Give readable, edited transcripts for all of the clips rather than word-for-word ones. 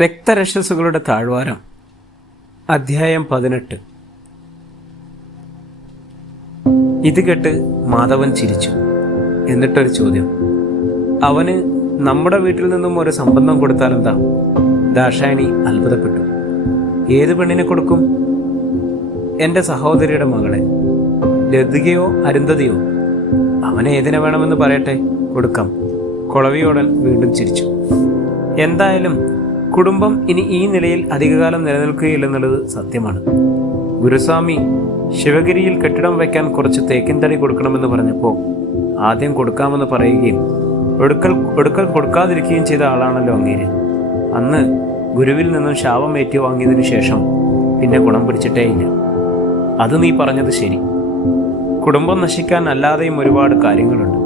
രക്തരക്ഷസുകളുടെ താഴ്വാരം, അധ്യായം 18. ഇത് കേട്ട് മാധവൻ ചിരിച്ചു. എന്നിട്ടൊരു ചോദ്യം. അവന് നമ്മുടെ വീട്ടിൽ നിന്നും ഒരു സംബന്ധം കൊടുത്താലെന്താ? ദാക്ഷായണി അത്ഭുതപ്പെട്ടു. ഏത് പെണ്ണിനെ കൊടുക്കും? എൻ്റെ സഹോദരിയുടെ മകളെ. ലതികയോ അരുന്ധതിയോ? അവനെ ഏതിനെ വേണമെന്ന് പറയട്ടെ, കൊടുക്കാം. കൊളവിയോടൻ വീണ്ടും ചിരിച്ചു. എന്തായാലും കുടുംബം ഇനി ഈ നിലയിൽ അധികകാലം നിലനിൽക്കുകയില്ലെന്നുള്ളത് സത്യമാണ്. ഗുരുസ്വാമി ശിവഗിരിയിൽ കെട്ടിടം വയ്ക്കാൻ കുറച്ച് തേക്കിൻ തടി കൊടുക്കണമെന്ന് പറഞ്ഞപ്പോൾ ആദ്യം കൊടുക്കാമെന്ന് പറയുകയും ഒടുക്കൽ കൊടുക്കാതിരിക്കുകയും ചെയ്ത ആളാണല്ലോ അങ്ങേര്. അന്ന് ഗുരുവിൽ നിന്നും ശാപം ഏറ്റുവാങ്ങിയതിനു ശേഷം പിന്നെ ഗുണം പിടിച്ചിട്ടേയില്ല. അത് നീ പറഞ്ഞത് ശരി. കുടുംബം നശിക്കാൻ അല്ലാതെയും ഒരുപാട് കാര്യങ്ങളുണ്ട്.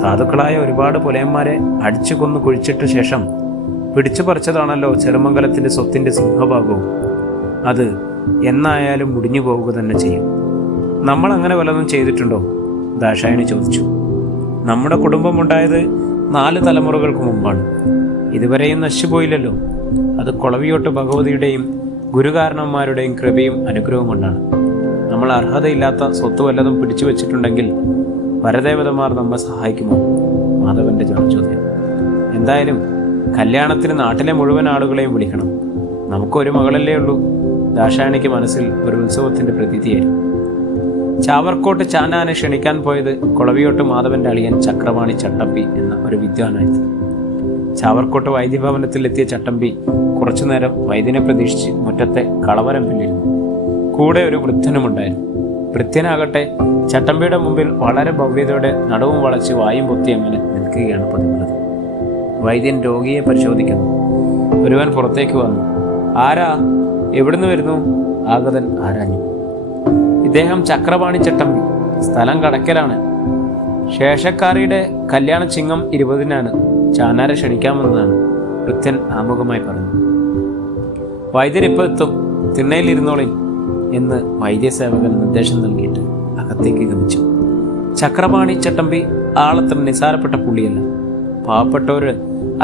സാധുക്കളായ ഒരുപാട് പുലയന്മാരെ അടിച്ചു കൊന്നു കുഴിച്ചിട്ട ശേഷം പിടിച്ചു പറിച്ചതാണല്ലോ ചെറുമംഗലത്തിൻ്റെ സ്വത്തിൻ്റെ സിംഹഭാഗവും. അത് എന്നായാലും മുടിഞ്ഞു പോവുക തന്നെ ചെയ്യും. നമ്മൾ അങ്ങനെ വല്ലതും ചെയ്തിട്ടുണ്ടോ? ദാക്ഷായണി ചോദിച്ചു. നമ്മുടെ കുടുംബമുണ്ടായത് 4 തലമുറകൾക്ക് മുമ്പാണ്. ഇതുവരെയും നശിച്ചുപോയില്ലല്ലോ. അത് കൊളവിയോട്ട് ഭഗവതിയുടെയും ഗുരുകാരണന്മാരുടെയും കൃപയും അനുഗ്രഹവും കൊണ്ടാണ്. നമ്മൾ അർഹതയില്ലാത്ത സ്വത്ത് വല്ലതും പിടിച്ചു വെച്ചിട്ടുണ്ടെങ്കിൽ പരദേവതമാർ നമ്മെ സഹായിക്കുമോ? മാധവന്റെ ചോദ്യം. എന്തായാലും കല്യാണത്തിന് നാട്ടിലെ മുഴുവൻ ആളുകളെയും വിളിക്കണം. നമുക്കൊരു മകളല്ലേ ഉള്ളൂ. ദാക്ഷായണിക്ക് മനസ്സിൽ ഒരു ഉത്സവത്തിന്റെ പ്രതീതിയായിരുന്നു. ചാവർക്കോട്ട് ചാനാനെ ക്ഷണിക്കാൻ പോയത് കൊളവിയോട്ട് മാധവന്റെ അളിയൻ ചക്രവാണി ചട്ടമ്പി എന്ന ഒരു വിദ്വാനായിരുന്നു. ചാവർക്കോട്ട് വൈദ്യഭവനത്തിൽ എത്തിയ ചട്ടമ്പി കുറച്ചുനേരം വൈദ്യനെ പ്രതീക്ഷിച്ച് മുറ്റത്തെ കളവരമ്പിലിരുന്നു. കൂടെ ഒരു വൃദ്ധനുമുണ്ടായിരുന്നു. വൃദ്ധനാകട്ടെ ചട്ടമ്പിയുടെ മുമ്പിൽ വളരെ ഭവ്യതയോടെ നടുവും വളച്ച് വായും പൊത്തി അങ്ങനെ നിൽക്കുകയാണ് പതിവുള്ളത്. വൈദ്യൻ രോഗിയെ പരിശോധിക്കുന്നു. ഒരുവൻ പുറത്തേക്ക് വന്നു. ആരാ? എവിടുന്ന് വരുന്നു? ആഗതൻ ആരാഞ്ഞു. ഇദ്ദേഹം ചക്രപാണി ചട്ടമ്പി, സ്ഥലം കടക്കലാണ്. ശേഷക്കാരിയുടെ കല്യാണ ചിങ്ങം 20-നാണ്. ചാനാരെ ക്ഷണിക്കാമെന്നതാണ് വൃദ്ധൻ ആമുഖമായി പറഞ്ഞു. വൈദ്യൻ ഇപ്പോൾ എത്തും, തിണ്ണയിലിരുന്നോളി എന്ന് വൈദ്യസേവകൻ നിർദ്ദേശം നൽകിയിട്ട് അകത്തേക്ക് ഗമിച്ചു. ചക്രപാണി ചട്ടമ്പി ആളത്ര നിസാരപ്പെട്ട പുള്ളിയല്ല. പാവപ്പെട്ടവര്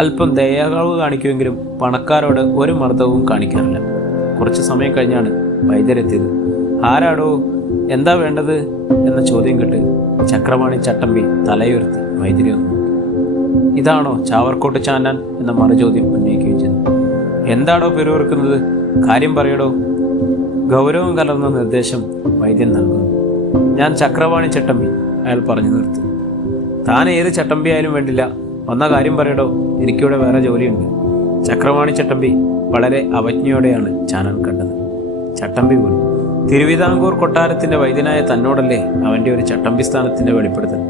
അല്പം ദയാകളവ് കാണിക്കുമെങ്കിലും പണക്കാരോട് ഒരു മർദ്ദവും കാണിക്കാറില്ല. കുറച്ച് സമയം കഴിഞ്ഞാണ് വൈദ്യരെത്തിയത്. ആരാടോ, എന്താ വേണ്ടത് എന്ന ചോദ്യം കേട്ട് ചക്രപാണി ചട്ടമ്പി തലയുയർത്തി വൈദ്യരെ ഒന്ന് നോക്കി. ഇതാണോ ചാവർക്കോട്ട് ചാന്നാൻ എന്ന മറുചോദ്യം ഉന്നയിക്കുകയും ചെയ്തു. എന്താടോ പിറുവിറുക്കുന്നത്? കാര്യം പറയടോ. ഗൗരവം കലർന്ന നിർദ്ദേശം വൈദ്യൻ നൽകുന്നു. ഞാൻ ചക്രപാണി ചട്ടമ്പി, അയാൾ പറഞ്ഞു നിർത്തി. താൻ ഏത് ചട്ടമ്പി ആയാലും വേണ്ടില്ല, വന്ന കാര്യം പറയടോ. എനിക്കിവിടെ വേറെ ജോലിയുണ്ട്. ചക്രവാണി ചട്ടമ്പി വളരെ അവജ്ഞയോടെയാണ് ചാനൻ കണ്ടത്. ചട്ടമ്പി പോലും തിരുവിതാംകൂർ കൊട്ടാരത്തിന്റെ വൈദ്യനായ തന്നോടല്ലേ അവന്റെ ഒരു ചട്ടമ്പി സ്ഥാനത്തിന്റെ വെളിപ്പെടുത്തൽ.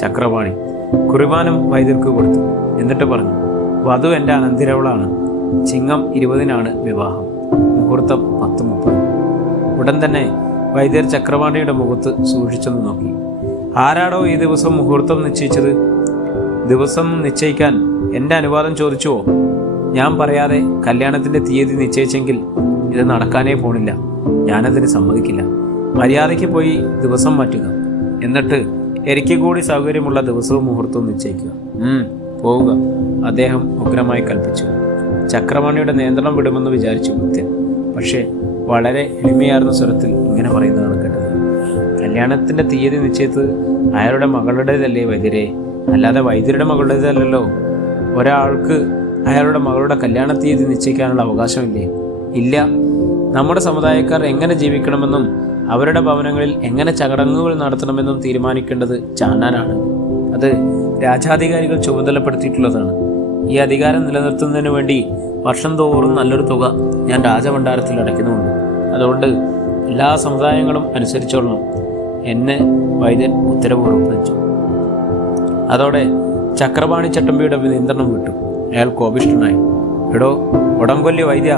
ചക്രവാണി കുർബാനം വൈദ്യർക്ക് കൊടുത്തു. എന്നിട്ട് പറഞ്ഞു, വധു എൻ്റെ അനന്തിരവളാണ്. ചിങ്ങം 20-നാണ് വിവാഹം. മുഹൂർത്തം 10:30. ഉടൻ തന്നെ വൈദ്യർ ചക്രവാണിയുടെ മുഖത്ത് സൂക്ഷിച്ചൊന്ന് നോക്കി. ആരാടോ ഈ ദിവസം മുഹൂർത്തം നിശ്ചയിച്ചത്? ദിവസം നിശ്ചയിക്കാൻ എൻ്റെ അനുവാദം ചോദിച്ചുവോ? ഞാൻ പറയാതെ കല്യാണത്തിൻ്റെ തീയതി നിശ്ചയിച്ചെങ്കിൽ ഇത് നടക്കാനേ പോണില്ല. ഞാനതിന് സമ്മതിക്കില്ല. മര്യാദയ്ക്ക് പോയി ദിവസം മാറ്റുക. എന്നിട്ട് എനിക്ക് കൂടി സൗകര്യമുള്ള ദിവസവും മുഹൂർത്തവും നിശ്ചയിക്കുക. പോവുക, അദ്ദേഹം ഉഗ്രമായി കൽപ്പിച്ചു. ചക്രവാണിയുടെ നിയന്ത്രണം വിടുമെന്ന് വിചാരിച്ചു വൃദ്ധൻ. പക്ഷേ വളരെ എളിമയാർന്ന സ്വരത്തിൽ ഇങ്ങനെ പറയുന്നതാണ് കേട്ടത്. കല്യാണത്തിൻ്റെ തീയതി നിശ്ചയിച്ചത് അയാളുടെ മകളുടേതല്ലേ വൈദ്യരെ, അല്ലാതെ വൈദ്യരുടെ മകളുടേതല്ലല്ലോ. ഒരാൾക്ക് അയാളുടെ മകളുടെ കല്യാണ തീയതി നിശ്ചയിക്കാനുള്ള അവകാശമില്ലേ? ഇല്ല. നമ്മുടെ സമുദായക്കാർ എങ്ങനെ ജീവിക്കണമെന്നും അവരുടെ ഭവനങ്ങളിൽ എങ്ങനെ ചടങ്ങുകൾ നടത്തണമെന്നും തീരുമാനിക്കേണ്ടത് ചാന്നാനാണ്. അത് രാജാധികാരികൾ ചുമതലപ്പെടുത്തിയിട്ടുള്ളതാണ്. ഈ അധികാരം നിലനിർത്തുന്നതിന് വേണ്ടി വർഷം തോറും നല്ലൊരു തുക ഞാൻ രാജഭണ്ഡാരത്തിൽ അടയ്ക്കുന്നുമുണ്ട്. അതുകൊണ്ട് എല്ലാ സമുദായങ്ങളും അനുസരിച്ചോളണം എന്നെ വൈദ്യൻ ഉത്തരവ് ഉറപ്പിച്ചു. അതോടെ ചക്രപാണി ചട്ടമ്പിയുടെ നിയന്ത്രണം വിട്ടു. അയാൾ കോപിഷ്ഠനായി. എടോ ഉടംകൊല്ലി വൈദ്യ,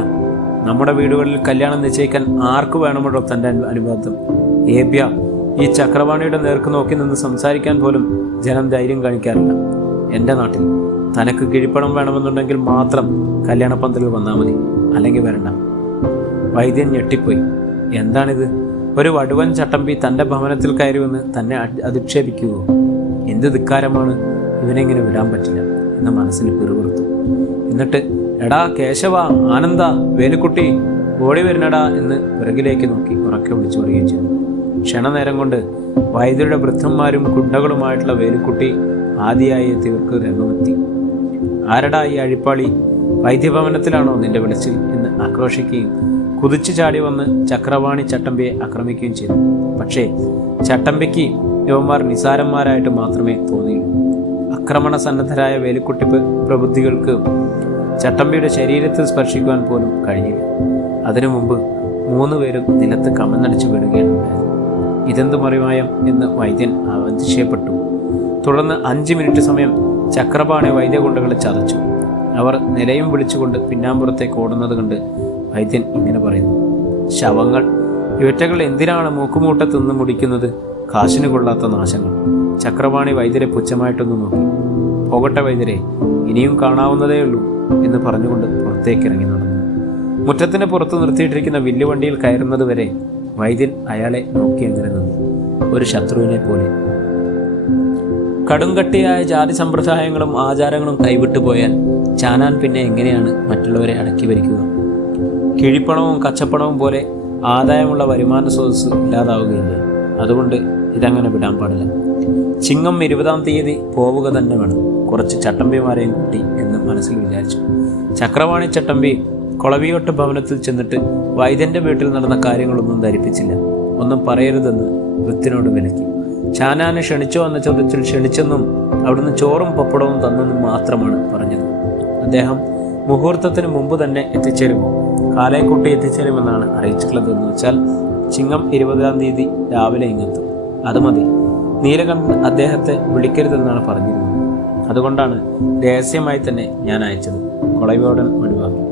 നമ്മുടെ വീടുകളിൽ കല്യാണം നിശ്ചയിക്കാൻ ആർക്ക് വേണമല്ലോ തൻ്റെ അനുവാദം? ഏബ്യ, ഈ ചക്രപാണിയുടെ നേർക്ക് നോക്കി നിന്ന് സംസാരിക്കാൻ പോലും ജനം ധൈര്യം കാണിക്കാറില്ല. എൻ്റെ നാട്ടിൽ തനക്ക് കിഴിപ്പണം വേണമെന്നുണ്ടെങ്കിൽ മാത്രം കല്യാണപ്പന്തലിൽ വന്നാൽ മതി, അല്ലെങ്കിൽ വരണ്ട. വൈദ്യൻ ഞെട്ടിപ്പോയി. എന്താണിത്? ഒരു വടുവൻ ചട്ടമ്പി തൻ്റെ ഭവനത്തിൽ കയറി വന്ന് തന്നെ അധിക്ഷേപിക്കുവോ? എന്ത് ധിക്കാരമാണ്! ഇവനെങ്ങനെ വിടാൻ പറ്റില്ല എന്ന് മനസ്സിൽ പിറുപിറുത്തു. എന്നിട്ട് എടാ കേശവ, ആനന്ദ, വേലുക്കുട്ടി, ഓടി വരുന്നടാ എന്ന് പിറകിലേക്ക് നോക്കി ഉറക്കെ വിളിച്ചു പറയുകയും ചെയ്തു. ക്ഷണനേരം കൊണ്ട് വൈദ്യരുടെ വൃദ്ധന്മാരും കുണ്ടകളുമായിട്ടുള്ള വേലുക്കുട്ടി ആദിയായി എത്തിയവർക്ക് രംഗമെത്തി. ആരടാ ഈ അഴിപ്പാളി? വൈദ്യഭവനത്തിലാണോ നിന്റെ വിളിച്ചിൽ എന്ന് ആക്രോശിക്കുകയും കുതിച്ചു ചാടി വന്ന് ചക്രവാണി ചട്ടമ്പിയെ ആക്രമിക്കുകയും ചെയ്തു. പക്ഷേ ചട്ടമ്പിക്ക് യുവന്മാർ നിസാരന്മാരായിട്ട് മാത്രമേ തോന്നിയുള്ളൂ. ആക്രമണ സന്നദ്ധരായ വേലുക്കുട്ടി പ്രബുദ്ധികൾക്ക് ചട്ടമ്പിയുടെ ശരീരത്തിൽ സ്പർശിക്കുവാൻ പോലും കഴിഞ്ഞില്ല. അതിനു മുമ്പ് 3 പേരും നിലത്ത് കമന്നടിച്ചു വീഴുകയാണ് ഉണ്ടായത്. ഇതെന്ത് മറിമായം എന്ന് വൈദ്യൻ അതിശയപ്പെട്ടു. തുടർന്ന് 5 മിനിറ്റ് സമയം ചക്രപാണി വൈദ്യകുണ്ടകളെ ചതച്ചു. അവർ നിലയും വിളിച്ചുകൊണ്ട് പിന്നാമ്പുറത്തേക്ക് ഓടുന്നത് കണ്ട് വൈദ്യൻ ഇങ്ങനെ പറയുന്നു: ശവങ്ങൾ, ഇവറ്റകൾ എന്തിനാണ് മൂക്കുമൂട്ട തിന്ന് മുടിക്കുന്നത്? കാശിന് കൊള്ളാത്ത നാശങ്ങൾ. ചക്രപാണി വൈദ്യരെ പുച്ഛമായിട്ടൊന്ന് നോക്കി. പോകട്ടെ വൈദ്യരെ, ഇനിയും കാണാവുന്നതേ ഉള്ളൂ എന്ന് പറഞ്ഞുകൊണ്ട് പുറത്തേക്ക് ഇറങ്ങി നടന്നു. മുറ്റത്തിന് പുറത്ത് നിർത്തിയിട്ടിരിക്കുന്ന വില്ലുവണ്ടിയിൽ കയറുന്നത് വരെ വൈദ്യൻ അയാളെ നോക്കി അങ്ങനെ നിന്നു, ഒരു ശത്രുവിനെ പോലെ. കടുംകട്ടിയായ ജാതി സമ്പ്രദായങ്ങളും ആചാരങ്ങളും കൈവിട്ടു പോയാൽ ചാനാൻ പിന്നെ എങ്ങനെയാണ് മറ്റുള്ളവരെ അടക്കി ഭരിക്കുക? കിഴിപ്പണവും കച്ചപ്പണവും പോലെ ആദായമുള്ള വരുമാന സ്രോതസ് ഇല്ലാതാവുകയില്ലേ? അതുകൊണ്ട് ഇതങ്ങനെ വിടാൻ പാടില്ല. ചിങ്ങം 20-ാം തീയതി പോവുക തന്നെ വേണം, കുറച്ച് ചട്ടമ്പിമാരെയും കൂട്ടി എന്ന് മനസ്സിൽ വിചാരിച്ചു. ചക്രവാണി ചട്ടമ്പി കൊളവിയോട്ട് ഭവനത്തിൽ ചെന്നിട്ട് വൈദ്യന്റെ വീട്ടിൽ നടന്ന കാര്യങ്ങളൊന്നും ധരിപ്പിച്ചില്ല. ഒന്നും പറയരുതെന്ന് വൃത്തിനോട് വിലക്കി. ചാനാനെ ക്ഷണിച്ചോ എന്ന ചോദ്യത്തിൽ ക്ഷണിച്ചെന്നും അവിടുന്ന് ചോറും പപ്പടവും തന്നെന്നും മാത്രമാണ് പറഞ്ഞത്. അദ്ദേഹം മുഹൂർത്തത്തിന് മുമ്പ് തന്നെ എത്തിച്ചേരുമോ? കാലേക്കൂട്ടി എത്തിച്ചേരുമെന്നാണ് അറിയിച്ചിട്ടുള്ളതെന്ന് വെച്ചാൽ ചിങ്ങം 20-ാം തീയതി രാവിലെ ഇങ്ങെത്തും, അത് മതി. നീലകണ്ഠൻ അദ്ദേഹത്തെ വിളിക്കരുതെന്നാണ് പറഞ്ഞിരുന്നത്. അതുകൊണ്ടാണ് രഹസ്യമായി തന്നെ ഞാൻ അയച്ചത്. കൊളവിയോടൻ ഒഴിവാക്കി.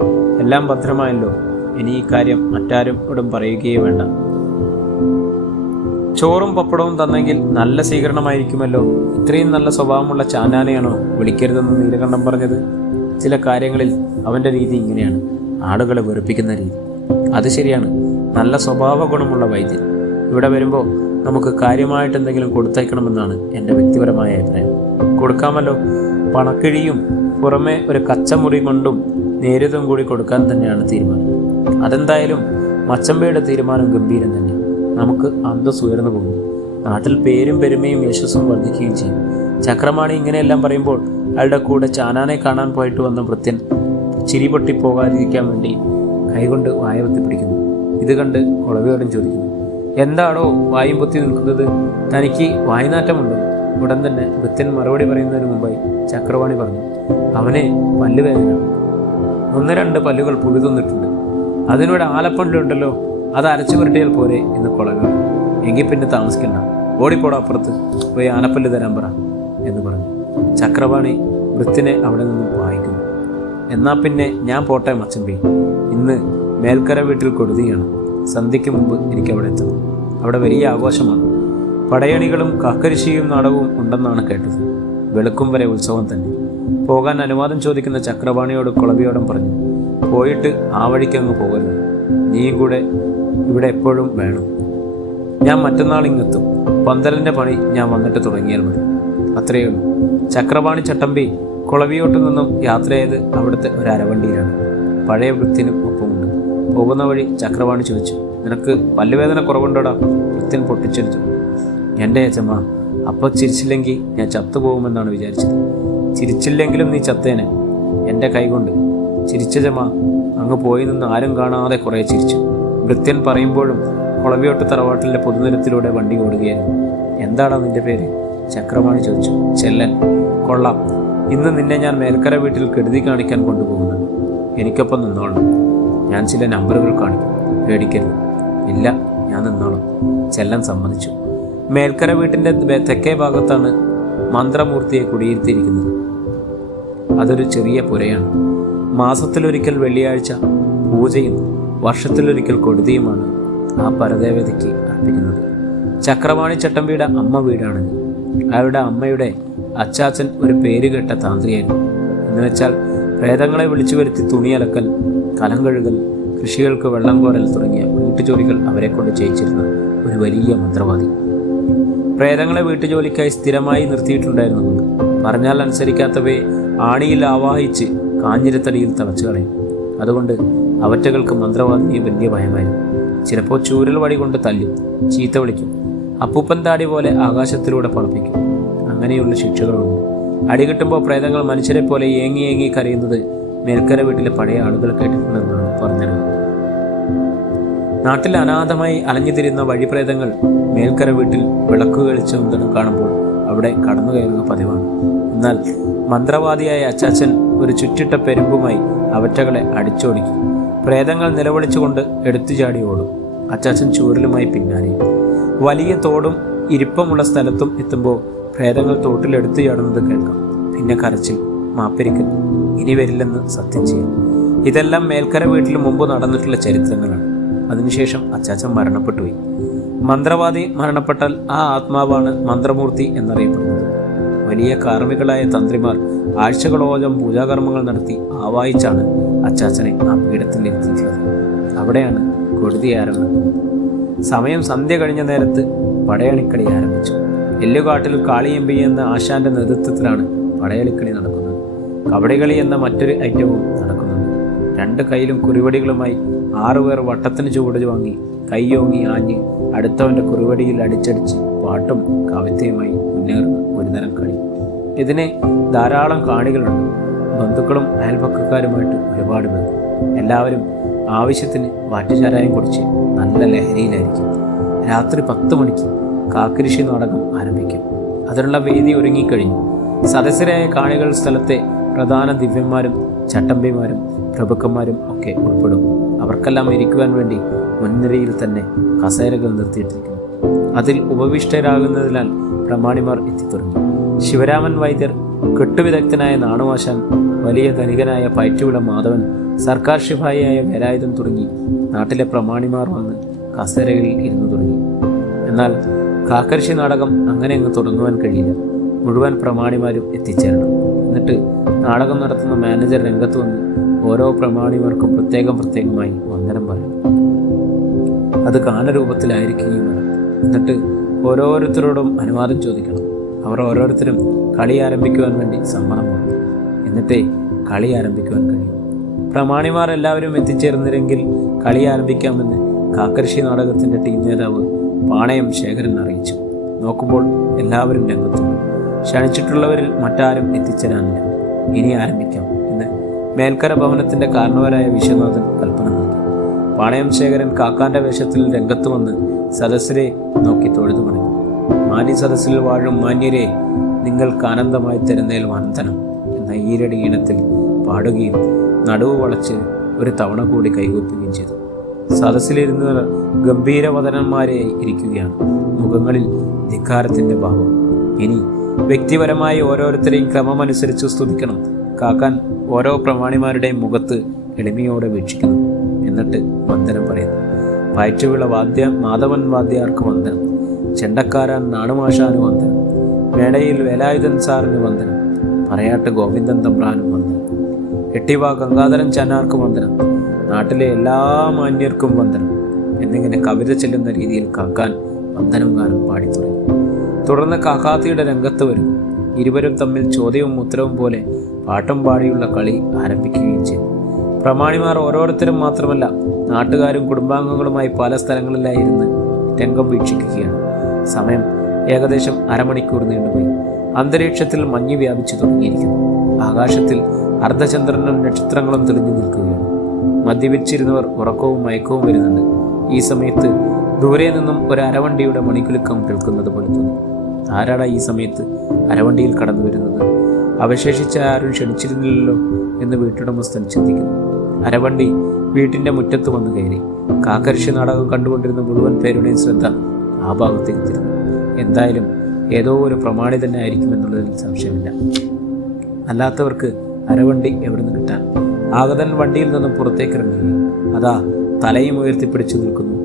എല്ലാം ഭദ്രമായല്ലോ, ഇനി ഈ കാര്യം മറ്റാരും ഉടൻ പറയുകയേ വേണ്ട. ചോറും പപ്പടവും തന്നെങ്കിൽ നല്ല സ്വീകരണമായിരിക്കുമല്ലോ. ഇത്രയും നല്ല സ്വഭാവമുള്ള ചാനാനെയാണോ വിളിക്കരുതെന്ന് നീലകണ്ഠൻ പറഞ്ഞത്? ചില കാര്യങ്ങളിൽ അവൻ്റെ രീതി ഇങ്ങനെയാണ്, ആളുകളെ വെറുപ്പിക്കുന്ന രീതി. അത് ശരിയാണ്, നല്ല സ്വഭാവ ഗുണമുള്ള വൈദ്യൻ. ഇവിടെ വരുമ്പോൾ നമുക്ക് കാര്യമായിട്ട് എന്തെങ്കിലും കൊടുത്തയക്കണമെന്നാണ് എൻ്റെ വ്യക്തിപരമായ അഭിപ്രായം. കൊടുക്കാമല്ലോ. പണക്കിഴിയും പുറമെ ഒരു കച്ചമുറി കൊണ്ടും നേരിതും കൂടി കൊടുക്കാൻ തന്നെയാണ് തീരുമാനം. അതെന്തായാലും മച്ചമ്പയുടെ തീരുമാനം ഗംഭീരം തന്നെ. നമുക്ക് അന്തസ് ഉയർന്നു പോകും. നാട്ടിൽ പേരും പെരുമയും യശസ്സും വർദ്ധിക്കുകയും ചെയ്യും. ചക്രമാണി ഇങ്ങനെയെല്ലാം പറയുമ്പോൾ അയാളുടെ കൂടെ ചാനാനെ കാണാൻ പോയിട്ട് വന്ന ഭൃത്യൻ ചിരി പൊട്ടിപ്പോകാതിരിക്കാൻ വേണ്ടി കൈകൊണ്ട് വായവത്തി പിടിക്കുന്നു. ഇത് കണ്ട് കൊളവിയോടൻ ചോദിക്കുന്നു: എന്താണോ വായും പൊത്തി നിൽക്കുന്നത്? തനിക്ക് വായുനാറ്റമുണ്ടോ? ഉടൻ തന്നെ ഭൃത്യൻ മറുപടി പറയുന്നതിന് മുമ്പായി ചക്രവാണി പറഞ്ഞു: അവനെ പല്ലുവേദന, 1-2 പല്ലുകൾ പുഴുതുന്നിട്ടുണ്ട്. അതിനോട് ആലപ്പള്ളിയുണ്ടല്ലോ, അത് അരച്ചു പുരട്ടിയാൽ പോരെ എന്ന് കൊളവിയോട്. എങ്കിൽ പിന്നെ താമസിക്കണ്ട, ഓടിപ്പോടാ അപ്പുറത്ത് പോയി ആനപ്പല്ല് തരാൻ പറ എന്ന് പറഞ്ഞു. ചക്രവാണി ഭൃത്യനെ അവിടെ നിന്നും വായിക്കുന്നു. എന്നാൽ പിന്നെ ഞാൻ പോട്ടെ മച്ചമ്പി, ഇന്ന് മേൽക്കര വീട്ടിൽ കൊടുതിയാണ്. സന്ധ്യയ്ക്ക് മുമ്പ് എനിക്ക് അവിടെ എത്തണം. അവിടെ വലിയ ആഘോഷമാണ്. പടയണികളും കക്കരിശിയും നാടകവും ഉണ്ടെന്നാണ് കേട്ടത്. വെളുക്കും വരെ ഉത്സവം തന്നെ. പോകാൻ അനുവാദം ചോദിക്കുന്ന ചക്രവാണിയോട് കൊളവിയോടം പറഞ്ഞു: പോയിട്ട് ആ വഴിക്കങ്ങ് പോകരുത്, നീയും കൂടെ ഇവിടെ എപ്പോഴും വേണം. ഞാൻ മറ്റന്നാൾ ഇങ്ങെത്തും. പന്തലിൻ്റെ പണി ഞാൻ വന്നിട്ട് തുടങ്ങിയാൽ മതി. അത്രയേ ഉള്ളൂ. ചക്രവാണി ചട്ടമ്പി കൊളവിയോട്ടിൽ നിന്നും യാത്ര ചെയ്ത് അവിടുത്തെ ഒരു അരവണ്ടിയിലാണ്. പഴയ വൃത്തിനും ഒപ്പമുണ്ട്. പോകുന്ന വഴി ചക്രവാണി ചോദിച്ചു: നിനക്ക് പല്ലുവേദന കുറവുണ്ടോടാ? വൃത്യൻ പൊട്ടിച്ചെടുത്തു: എൻ്റെ യജമാ, അപ്പോൾ ചിരിച്ചില്ലെങ്കിൽ ഞാൻ ചത്തുപോകുമെന്നാണ് വിചാരിച്ചത്. ചിരിച്ചില്ലെങ്കിലും നീ ചത്തേനെ. എൻ്റെ കൈകൊണ്ട് ചിരിച്ച ജമാ അങ്ങ് പോയി നിന്ന് ആരും കാണാതെ കുറേ ചിരിച്ചു. വൃത്യൻ പറയുമ്പോഴും കൊളവിയോട്ട് തറവാട്ടിലെ പൊതുനിരത്തിലൂടെ വണ്ടി ഓടുകയായിരുന്നു. എന്താടാ നിന്റെ പേര്? ചക്രവാണി ചോദിച്ചു. ചെല്ലൻ. കൊള്ളാം. ഇന്ന് നിന്നെ ഞാൻ മേൽക്കര വീട്ടിൽ കെടുതി കാണിക്കാൻ കൊണ്ടുപോകുന്നുണ്ട്. എനിക്കൊപ്പം നിന്നോളാം. ഞാൻ ചില നമ്പറുകൾ കാണിക്കും, പേടിക്കരുത്. ഇല്ല, ഞാൻ നിന്നോളാം. ചെല്ലൻ സമ്മതിച്ചു. മേൽക്കര വീട്ടിൻ്റെ തെക്കേ ഭാഗത്താണ് മന്ത്രമൂർത്തിയെ കുടിയിരുത്തിയിരിക്കുന്നത്. അതൊരു ചെറിയ പുരയാണ്. മാസത്തിലൊരിക്കൽ വെള്ളിയാഴ്ച പൂജയും വർഷത്തിലൊരിക്കൽ കൊടുതിയുമാണ് ആ പരദേവതയ്ക്ക് അർപ്പിക്കുന്നത്. ചക്രവാണി ചട്ടമ്പിയുടെ അമ്മ വീടാണിത്. അവരുടെ അമ്മയുടെ അച്ചാച്ചൻ ഒരു പേരുകേട്ട താന്ത്രിയായിരുന്നു. എന്നുവെച്ചാൽ പ്രേതങ്ങളെ വിളിച്ചു വരുത്തി തുണിയലക്കൽ, കലം കഴുകൽ, കൃഷികൾക്ക് വെള്ളം കോരൽ തുടങ്ങിയ വീട്ടുജോലികൾ അവരെ കൊണ്ട് ചെയ്യിച്ചിരുന്ന ഒരു വലിയ മന്ത്രവാദി. പ്രേതങ്ങളെ വീട്ടുജോലിക്കായി സ്ഥിരമായി നിർത്തിയിട്ടുണ്ടായിരുന്നു. പറഞ്ഞാൽ അനുസരിക്കാത്തവയെ ആണിയിൽ ആവാഹിച്ച് കാഞ്ഞിരത്തടിയിൽ തളച്ചു കളയും. അതുകൊണ്ട് അവറ്റകൾക്ക് മന്ത്രവാദിയെ വലിയ ഭയമായിരുന്നു. ചിലപ്പോൾ ചൂരൽ വടി കൊണ്ട് തല്ലും, ചീത്ത വിളിക്കും, അപ്പൂപ്പൻ താടി പോലെ ആകാശത്തിലൂടെ പറപ്പിക്കും. അങ്ങനെയുള്ള ശിക്ഷകളുണ്ട്. അടി കിട്ടുമ്പോൾ പ്രേതങ്ങൾ മനുഷ്യരെ പോലെ ഏങ്ങി ഏങ്ങി കരയുന്നത് മേൽക്കര വീട്ടിലെ പഴയ ആളുകൾ കേട്ടിട്ടുണ്ടെന്നാണ് പറഞ്ഞത്. നാട്ടിൽ അനാഥമായി അലഞ്ഞുതിരുന്ന വഴിപ്രേതങ്ങൾ മേൽക്കര വീട്ടിൽ വിളക്ക് വെളിച്ചം കാണുമ്പോൾ അവിടെ കടന്നു കയറുക പതിവാണ്. എന്നാൽ മന്ത്രവാദിയായ അച്ചാച്ചൻ ഒരു ചുറ്റിട്ട പെരുമ്പുമായി അവറ്റകളെ അടിച്ചോടിക്കും. പ്രേതങ്ങൾ നിലവിളിച്ചുകൊണ്ട് എടുത്തു ചാടി ഓടും. അച്ചാച്ചൻ ചൂരലുമായി പിന്നാലെ. വലിയ തോടും ഇരിപ്പമുള്ള സ്ഥലത്തും എത്തുമ്പോൾ പ്രേതങ്ങൾ തോട്ടിലെടുത്തു ചാടുന്നത് കേൾക്കാം. പിന്നെ കരച്ചിൽ, മാപ്പിരിക്കൽ, ഇനി വരില്ലെന്ന് സത്യം ചെയ്യും. ഇതെല്ലാം മേൽക്കര വീട്ടിൽ മുമ്പ് നടന്നിട്ടുള്ള ചരിത്രങ്ങളാണ്. അതിനുശേഷം അച്ചാച്ചൻ മരണപ്പെട്ടുപോയി. മന്ത്രവാദി മരണപ്പെട്ടാൽ ആ ആത്മാവാണ് മന്ത്രമൂർത്തി എന്നറിയപ്പെടുന്നത്. വലിയ കാർമ്മികളായ തന്ത്രിമാർ ആഴ്ചകളോളം പൂജാകർമ്മങ്ങൾ നടത്തി ആവാഹിച്ചാണ് അച്ചാച്ചനെ ആ പീഠത്തിൽ ഇരുത്തിയിട്ടുള്ളത്. അവിടെയാണ് കൊടുതി ആരംഭിക്കുന്നത്. സമയം സന്ധ്യ കഴിഞ്ഞ നേരത്ത് പടയണിക്കളി ആരംഭിച്ചു. എല്ലുകാട്ടിൽ കാളിയമ്പി എന്ന ആശാന്റെ നേതൃത്വത്തിലാണ് പടയണിക്കളി നടക്കുന്നത്. കബഡികളി എന്ന മറ്റൊരു ഐറ്റവും നടക്കുന്നുണ്ട്. രണ്ട് കൈയിലും കുറിവടികളുമായി 6 പേർ വട്ടത്തിന് ചുവട് വാങ്ങി കൈയോങ്ങി ആഞ്ഞ് അടുത്തവൻ്റെ കുറിവടിയിൽ അടിച്ചടിച്ച് പാട്ടും കവിതയുമായി മുന്നേറുന്ന ഒരുതരം കളി. ഇതിന് ധാരാളം കാണികളുണ്ട്. ബന്ധുക്കളും അയൽപക്കക്കാരുമായിട്ട് ഒരുപാട് പേർ. എല്ലാവരും ആവശ്യത്തിന് വാറ്റുചാരായം കുടിച്ച് നല്ല ലഹരിയിലായിരിക്കും. രാത്രി 10 മണിക്ക് കാക്കരിശി നാടകം ആരംഭിക്കും. അതിനുള്ള വേദി ഒരുങ്ങിക്കഴിഞ്ഞു. സദസ്യരായ കാണികൾ സ്ഥലത്തെ പ്രധാന ദിവ്യന്മാരും ചട്ടമ്പിമാരും പ്രഭുക്കന്മാരും ഒക്കെ ഉൾപ്പെടും. അവർക്കെല്ലാം ഇരിക്കുവാൻ വേണ്ടി മുൻനിരയിൽ തന്നെ കസേരകൾ നിർത്തിയിട്ടിരിക്കുന്നു. അതിൽ ഉപവിഷ്ടരാകുന്നതിനാൽ പ്രമാണിമാർ എത്തിത്തുടങ്ങി. ശിവരാമൻ വൈദ്യർ, കെട്ടുവിദഗ്ധനായ നാണുവാശാൻ, വലിയ ധനികനായ പയറ്റുവിള മാധവൻ, സർക്കാർ ശിപായിയായ വേലായുധൻ തുടങ്ങി നാട്ടിലെ പ്രമാണിമാർ വന്ന് കസേരകളിൽ ഇരുന്നു തുടങ്ങി. എന്നാൽ കാക്കരശ്ശി നാടകം അങ്ങനെ അങ്ങ് തുടങ്ങുവാൻ കഴിയില്ല. മുഴുവൻ പ്രമാണിമാരും എത്തിച്ചേരണം. എന്നിട്ട് നാടകം നടത്തുന്ന മാനേജർ രംഗത്ത് വന്ന് ഓരോ പ്രമാണിമാർക്കും പ്രത്യേകമായി വന്ദനം പറയണം. അത് ഗാനരൂപത്തിലായിരിക്കുകയും വേണം. എന്നിട്ട് ഓരോരുത്തരോടും അനുവാദം ചോദിക്കണം. അവർ ഓരോരുത്തരും കളി ആരംഭിക്കുവാൻ വേണ്ടി സമ്മതം കൊടുക്കും. എന്നിട്ടേ കളി ആരംഭിക്കുവാൻ കഴിയും. പ്രമാണിമാർ എല്ലാവരും എത്തിച്ചേർന്നില്ലെങ്കിൽ കളി ആരംഭിക്കാമെന്ന് കാക്കരശ്ശി നാടകത്തിൻ്റെ ടീം നേതാവ് പാണയം ശേഖരൻ അറിയിച്ചു. നോക്കുമ്പോൾ എല്ലാവരും രംഗത്തുണ്ട്. ക്ഷണിച്ചിട്ടുള്ളവരിൽ മറ്റാരും എത്തിച്ചേരാനില്ല. ഇനി ആരംഭിക്കാം എന്ന് മേൽക്കര ഭവനത്തിൻ്റെ കാരണവരായ വിശ്വനാഥൻ കൽപ്പന നൽകി. പാണയം ശേഖരൻ കാക്കാന്റെ വേഷത്തിൽ രംഗത്ത് വന്ന് സദസ്യരെ നോക്കി തൊഴുതു പണിഞ്ഞു. മാന്യ സദസ്സിൽ വാഴും മാന്യരെ, നിങ്ങൾക്ക് ആനന്ദമായി തരുന്നതിൽ വന്ദനം എന്ന ഈരടി ഈണത്തിൽ പാടുകയും നടുവ് വളച്ച് ഒരു തവണ കൂടി കൈകൂപ്പുകയും ചെയ്തു. സദസ്സിലിരുന്നവർ ഗംഭീരവദനന്മാരെ ഇരിക്കുകയാണ്. മുഖങ്ങളിൽ ധിക്കാരത്തിൻ്റെ ഭാവം. ഇനി വ്യക്തിപരമായി ഓരോരുത്തരെയും ക്രമമനുസരിച്ച് സ്തുതിക്കണം. കാക്കാൻ ഓരോ പ്രമാണിമാരുടെയും മുഖത്ത് എളിമയോടെ വീക്ഷിക്കുന്നു. എന്നിട്ട് വന്ദനം പറയുന്നു. പയറ്റുവിള മാധവൻ വാദ്യാർക്ക് വന്ദനം, ചെണ്ടക്കാരൻ നാണുമാഷാന് വന്ദനം, മേടയിൽ വേലായുധൻ സാറിന് വന്ദനം, പറയാട്ട് ഗോവിന്ദൻ തമ്പ്രാനും വന്ദനം, എട്ടിവ ഗംഗാധരൻ ചാനാർക്ക് വന്ദനം, നാട്ടിലെ എല്ലാ മാന്യർക്കും വന്ദനം എന്നിങ്ങനെ കവിത ചെല്ലുന്ന രീതിയിൽ കാക്കാൻ വന്ദനം ഗാനം പാടിത്തുടങ്ങി. തുടർന്ന് കാക്കാത്തിയുടെ രംഗത്ത് വരുന്നു. ഇരുവരും തമ്മിൽ ചോദ്യവും ഉത്തരവും പോലെ പാട്ടും പാടിയുള്ള കളി ആരംഭിക്കുകയും ചെയ്തു. പ്രമാണിമാർ ഓരോരുത്തരും മാത്രമല്ല, നാട്ടുകാരും കുടുംബാംഗങ്ങളുമായി പല സ്ഥലങ്ങളിലായിരുന്ന് രംഗം വീക്ഷിക്കുകയാണ്. സമയം ഏകദേശം അരമണിക്കൂർ നീണ്ടുപോയി. അന്തരീക്ഷത്തിൽ മഞ്ഞ് വ്യാപിച്ചു തുടങ്ങിയിരിക്കുന്നു. ആകാശത്തിൽ അർദ്ധചന്ദ്രനും നക്ഷത്രങ്ങളും തെളിഞ്ഞു നിൽക്കുകയാണ്. മദ്യപിച്ചിരുന്നവർ ഉറക്കവും മയക്കവും വരുന്നുണ്ട്. ഈ സമയത്ത് ദൂരെ നിന്നും ഒരു അരവണ്ടിയുടെ മണിക്കുലുക്കം കേൾക്കുന്നത് പോലെ തോന്നി. ആരാടാ ഈ സമയത്ത് അരവണ്ടിയിൽ കടന്നു വരുന്നത്? അവശേഷിച്ച ആരും ക്ഷണിച്ചിരുന്നില്ലല്ലോ എന്ന് വീട്ടുടമസ്ഥൻ ചിന്തിക്കുന്നു. അരവണ്ടി വീട്ടിൻ്റെ മുറ്റത്ത് വന്നു കയറി. കാക്കരശ്ശി നാടകം കണ്ടുകൊണ്ടിരുന്ന മുഴുവൻ പേരുടെയും ശ്രദ്ധ ആ ഭാഗത്തേക്ക് തിരിഞ്ഞു. എന്തായാലും ഏതോ ഒരു പ്രമാണി തന്നെ ആയിരിക്കുമെന്നുള്ളതിൽ സംശയമില്ല. അല്ലാത്തവർക്ക് അരവണ്ടി എവിടെ നിന്ന് കിട്ടാൻ? ആഗതൻ വണ്ടിയിൽ നിന്നും പുറത്തേക്ക് ഇറങ്ങുകയും അതാ തലയും ഉയർത്തിപ്പിടിച്ചു നിൽക്കുന്നു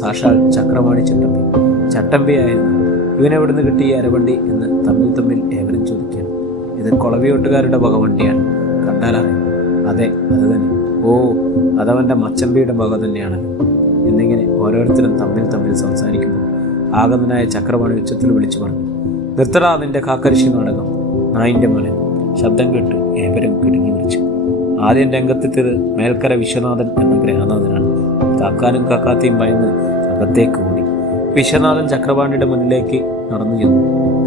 സാക്ഷാൽ ചക്രവാണി ചട്ടമ്പി. ചട്ടമ്പിയായിരുന്നു. ഇവനെവിടുന്ന് കിട്ടി ഈ അരവണ്ടി എന്ന് തമ്മിൽ ഏവരും ചോദിക്കുകയാണ്. ഇത് കൊളവിയോട്ടുകാരുടെ വകവണ്ടിയാണ്, കണ്ടാലറിയാം. അതെ, അത് തന്നെ. ഓ, അതവൻ്റെ മച്ചമ്പിയുടെ വക തന്നെയാണല്ലോ എന്നിങ്ങനെ ഓരോരുത്തരും തമ്മിൽ സംസാരിക്കുമ്പോൾ ആഗതനായ ചക്രവാണി ഉച്ചത്തിൽ വിളിച്ചു പറഞ്ഞു, നിർത്തടാ നിന്റെ കാക്കരശ്ശി നാടകം. നായിൻ്റെ മോനെ. ശബ്ദം കേട്ട് ഏവരും കിടുങ്ങി വിളിച്ചു. ആദ്യം രംഗത്തെത്തിയത് മേൽക്കര വിശ്വനാഥൻ എന്ന ഗ്രഹനാഥനാണ്. കാക്കാനും കാക്കാത്തിയും ഭയന്ന് അകത്തേക്ക് ഓടി. വിശ്വനാഥൻ ചക്രപാണിയുടെ മുന്നിലേക്ക് നടന്നു ചെന്നു.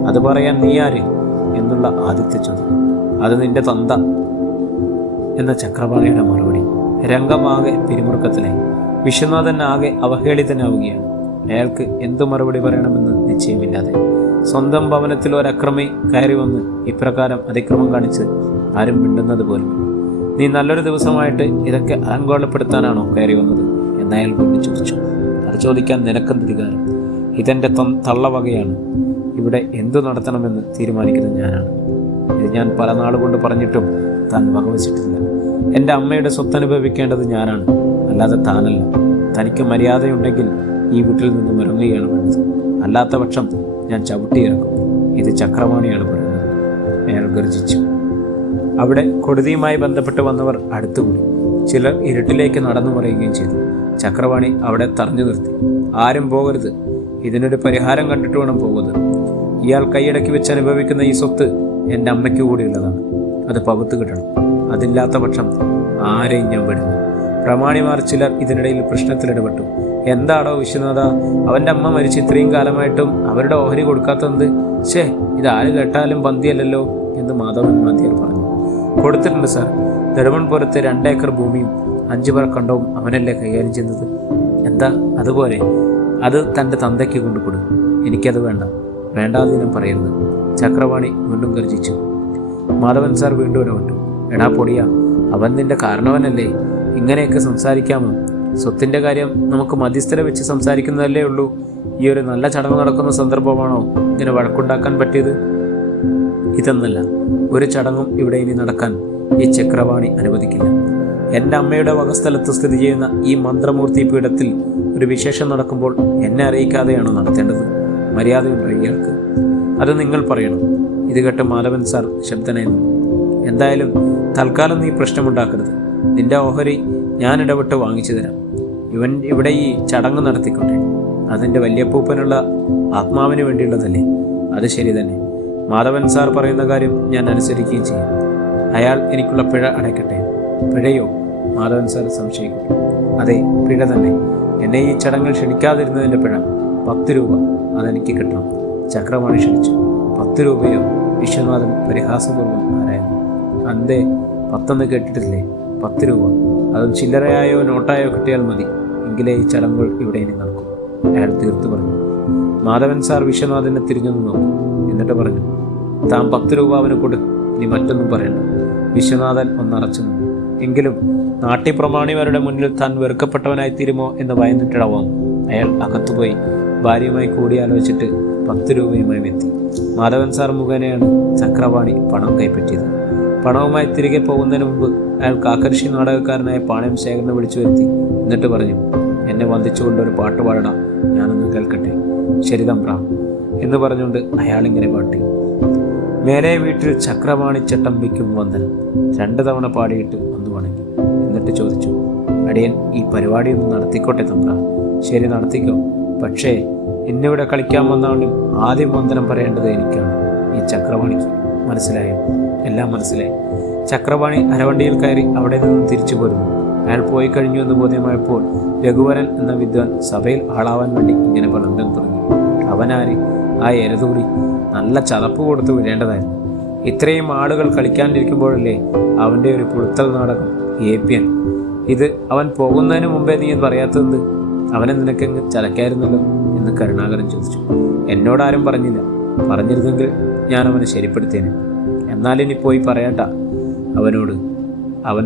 അത് പറയാൻ നീ ആര് എന്നുള്ള ആദ്യത്തെ ചോദ്യം. അത് നിന്റെ തന്ത എന്ന ചക്രപാണിയുടെ മറുപടി. രംഗമാകെ പിരിമുറുക്കത്തിലായി. വിശ്വനാഥൻ ആകെ അവഹേളിതനാവുകയാണ്. അയാൾക്ക് എന്തു മറുപടി പറയണമെന്ന് നിശ്ചയമില്ലാതെ സ്വന്തം ഭവനത്തിൽ ഒരക്രമി കയറി വന്ന് ഇപ്രകാരം അതിക്രമം കാണിച്ച് ആരും മിണ്ടുന്നത് പോലും. നീ നല്ലൊരു ദിവസമായിട്ട് ഇതൊക്കെ അലങ്കോലപ്പെടുത്താനാണോ കയറി വന്നത് എന്നയാൾ വീണ്ടും ചോദിച്ചു. അത് ചോദിക്കാൻ നിനക്കെന്തിരികാരം? ഇതെൻ്റെ തള്ളവകയാണ്. ഇവിടെ എന്തു നടത്തണമെന്ന് തീരുമാനിക്കുന്നത് ഞാനാണ്. ഇത് ഞാൻ പല നാളുകൊണ്ട് പറഞ്ഞിട്ടും താൻ വകവച്ചിട്ടില്ല. എൻ്റെ അമ്മയുടെ സ്വത്ത് അനുഭവിക്കേണ്ടത് ഞാനാണ്, അല്ലാതെ താനല്ല. തനിക്ക് മര്യാദയുണ്ടെങ്കിൽ ഈ വീട്ടിൽ നിന്നും ഇറങ്ങുകയാണ് വേണ്ടത്. അല്ലാത്ത പക്ഷം ഞാൻ ചവിട്ടിയിറക്കും. ഇത് ചക്രപാണിയാണ് പറയുന്നത്, അയാൾ ഗർജിച്ചു. അവിടെ കൊടുതിയുമായി ബന്ധപ്പെട്ട് വന്നവർ അടുത്തുകൂടി. ചിലർ ഇരുട്ടിലേക്ക് നടന്നു മറിയുകയും ചെയ്തു. ചക്രപാണി അവിടെ തറഞ്ഞു നിർത്തി. ആരും പോകരുത്, ഇതിനൊരു പരിഹാരം കണ്ടിട്ട് വേണം പോകുന്നത്. ഇയാൾ കൈയടക്കി വെച്ച് അനുഭവിക്കുന്ന ഈ സ്വത്ത് എൻ്റെ അമ്മയ്ക്ക് കൂടിയുള്ളതാണ്. അത് പകുത്തു കിട്ടണം. അതില്ലാത്ത പക്ഷം ആരെയും ഞാൻ വിടുന്നു. പ്രമാണിമാർ ചിലർ ഇതിനിടയിൽ പ്രശ്നത്തിലിടപെട്ടു. എന്താടോ വിശ്വനാഥ, അവൻ്റെ അമ്മ മരിച്ച് ഇത്രയും കാലമായിട്ടും അവരുടെ ഓഹരി കൊടുക്കാത്തത്? ഇതാര് കേട്ടാലും പന്തിയല്ലല്ലോ എന്ന് മാധവൻ മാധ്യർ പറഞ്ഞു. കൊടുത്തിട്ടുണ്ട് സാർ. നെടുമൺപുരത്ത് 2 ഏക്കർ ഭൂമിയും 5 പറ കണ്ടവും അവനല്ലേ കൈകാര്യം ചെയ്യുന്നത്. എന്താ അതുപോലെ? അത് തൻ്റെ തന്തയ്ക്ക് കൊണ്ടുകൊടു. എനിക്കത് വേണ്ട. വേണ്ടാതിനും പറയരുത്. ചക്രപാണി വീണ്ടും ഗർജിച്ചു. മാധവൻ സാർ വീണ്ടും ഇടപെട്ടു. എടാ പൊടിയാ, അവൻ നിന്റെ കാരണവനല്ലേ, ഇങ്ങനെയൊക്കെ സംസാരിക്കാമോ? സ്വത്തിൻ്റെ കാര്യം നമുക്ക് മധ്യസ്ഥരെ വെച്ച് സംസാരിക്കുന്നതല്ലേ ഉള്ളൂ. ഈ ഒരു നല്ല ചടങ്ങ് നടക്കുന്ന സന്ദർഭമാണോ ഇങ്ങനെ വഴക്കുണ്ടാക്കാൻ പറ്റിയത്? ഇതെന്നല്ല, ഒരു ചടങ്ങും ഇവിടെ ഇനി നടക്കാൻ ഈ ചക്രപാണി അനുവദിക്കില്ല. എൻ്റെ അമ്മയുടെ വകസ്ഥലത്ത് സ്ഥിതി ചെയ്യുന്ന ഈ മന്ത്രമൂർത്തി പീഠത്തിൽ ഒരു വിശേഷം നടക്കുമ്പോൾ എന്നെ അറിയിക്കാതെയാണോ നടത്തേണ്ടത്? മര്യാദയുണ്ടോ ഇയാൾക്ക്? അത് നിങ്ങൾ പറയണം. ഇത് കേട്ട് മാധവൻ സാർ ശബ്ദനായിരുന്നു. എന്തായാലും തൽക്കാലം നീ പ്രശ്നമുണ്ടാക്കരുത്. നിന്റെ ഓഹരി ഞാൻ ഇടപെട്ട് വാങ്ങിച്ചു തരാം. ഇവൻ ഇവിടെ ഈ ചടങ്ങ് നടത്തിക്കൊണ്ടേ. അതിൻ്റെ വല്യപ്പൂപ്പനുള്ള ആത്മാവിന് വേണ്ടിയുള്ളതല്ലേ? അത് ശരി തന്നെ. മാധവൻ സാർ പറയുന്ന കാര്യം ഞാൻ അനുസരിക്കുകയും ചെയ്യും. അയാൾ എനിക്കുള്ള പിഴ അടയ്ക്കട്ടെ. പിഴയോ? മാധവൻ സാർ സംശയിക്കട്ടെ. അതെ, പിഴ തന്നെ. എന്നെ ഈ ചടങ്ങിൽ ക്ഷണിക്കാതിരുന്നതിൻ്റെ പിഴ 10 രൂപ. അതെനിക്ക് കിട്ടണം. ചക്രപാണി ക്ഷണിച്ചു. 10 രൂപയോ? വിശ്വനാഥൻ പരിഹാസപൂർവ്വം ആരായിരുന്നു. അന്തേ 10 കേട്ടിട്ടില്ലേ? 10 രൂപ. അതും ചില്ലറയായോ നോട്ടായോ കിട്ടിയാൽ മതി. എങ്കിലേ ഈ ചടങ്ങുകൾ ഇവിടെ ഇനി നടക്കും, അയാൾ തീർത്തു പറഞ്ഞു. മാധവൻ സാർ വിശ്വനാഥനെ തിരിഞ്ഞു നോക്കി. എന്നിട്ട് പറഞ്ഞു, താൻ 10 രൂപ അവന് കൊടു. നീ മറ്റൊന്നും പറയണ്ട. വിശ്വനാഥൻ ഒന്നറച്ചു നിന്നു. എങ്കിലും നാട്യപ്രമാണിമാരുടെ മുന്നിൽ താൻ വെറുക്കപ്പെട്ടവനായി തീരുമോ എന്ന് ഭയന്നിട്ടിടവാം അയാൾ അകത്തുപോയി ഭാര്യയുമായി കൂടിയാലോചിച്ചിട്ട് 10 രൂപയുമായി എത്തി. മാധവൻ സാർ മുഖേനയാണ് ചക്രപാണി പണം കൈപ്പറ്റിയത്. പണവുമായി തിരികെ പോകുന്നതിന് മുമ്പ് അയാൾ കാക്കർഷി നാടകക്കാരനായ പാണയം ശേഖരനെ വിളിച്ചു വരുത്തി. എന്നിട്ട് പറഞ്ഞു, എന്നെ വന്ദിച്ചുകൊണ്ട് ഒരു പാട്ട് പാടണം, ഞാനൊന്ന് കേൾക്കട്ടെ. ശരി തമ്പ്ര എന്ന് പറഞ്ഞുകൊണ്ട് അയാളിങ്ങനെ പാട്ടി. മേലെ വീട്ടിൽ ചക്രപാണി ചട്ടമ്പിക്കും വന്ദനം 2 തവണ പാടിയിട്ട് ഒന്ന് വണങ്ങി. എന്നിട്ട് ചോദിച്ചു, അടിയൻ ഈ പരിപാടിയൊന്ന് നടത്തിക്കോട്ടെ തമ്പ്ര? ശരി, നടത്തിക്കോ. പക്ഷേ ഇന്നിവിടെ കളിക്കാൻ വന്നാലും ആദ്യം വന്ദനം പറയേണ്ടത് എനിക്കാണ്, ഈ ചക്രപാണിക്ക്. മനസ്സിലായോ? എല്ലാം മനസ്സിലായി. ചക്രപാണി അരവണ്ടിയിൽ കയറി അവിടെ നിന്നും തിരിച്ചു പോരുന്നു. അയാൾ പോയി കഴിഞ്ഞു എന്ന് ബോധ്യമായപ്പോൾ രഘുവരൻ എന്ന വിദ്വാൻ സഭയിൽ ആളാവാൻ വേണ്ടി ഇങ്ങനെ പലതും തുടങ്ങി. അവനാര്? ആ എരതൂറി നല്ല ചതപ്പ് കൊടുത്ത് വിടേണ്ടതായിരുന്നു. ഇത്രയും ആളുകൾ കളിക്കാനിരിക്കുമ്പോഴല്ലേ അവൻ്റെ ഒരു പുളുത്തൽ നാടകം ഏപ്യൻ. ഇത് അവൻ പോകുന്നതിന് മുമ്പേ നീ പറയാത്തത്? അവനെ നിനക്കെങ്ങ് ചലക്കായിരുന്നല്ലോ എന്ന് കരുണാകരൻ ചോദിച്ചു. എന്നോടാരും പറഞ്ഞില്ല. പറഞ്ഞിരുന്നെങ്കിൽ ഞാൻ അവനെ ശരിപ്പെടുത്തേനെ. എന്നാലിനി പോയി പറയട്ട അവനോട്. അവൻ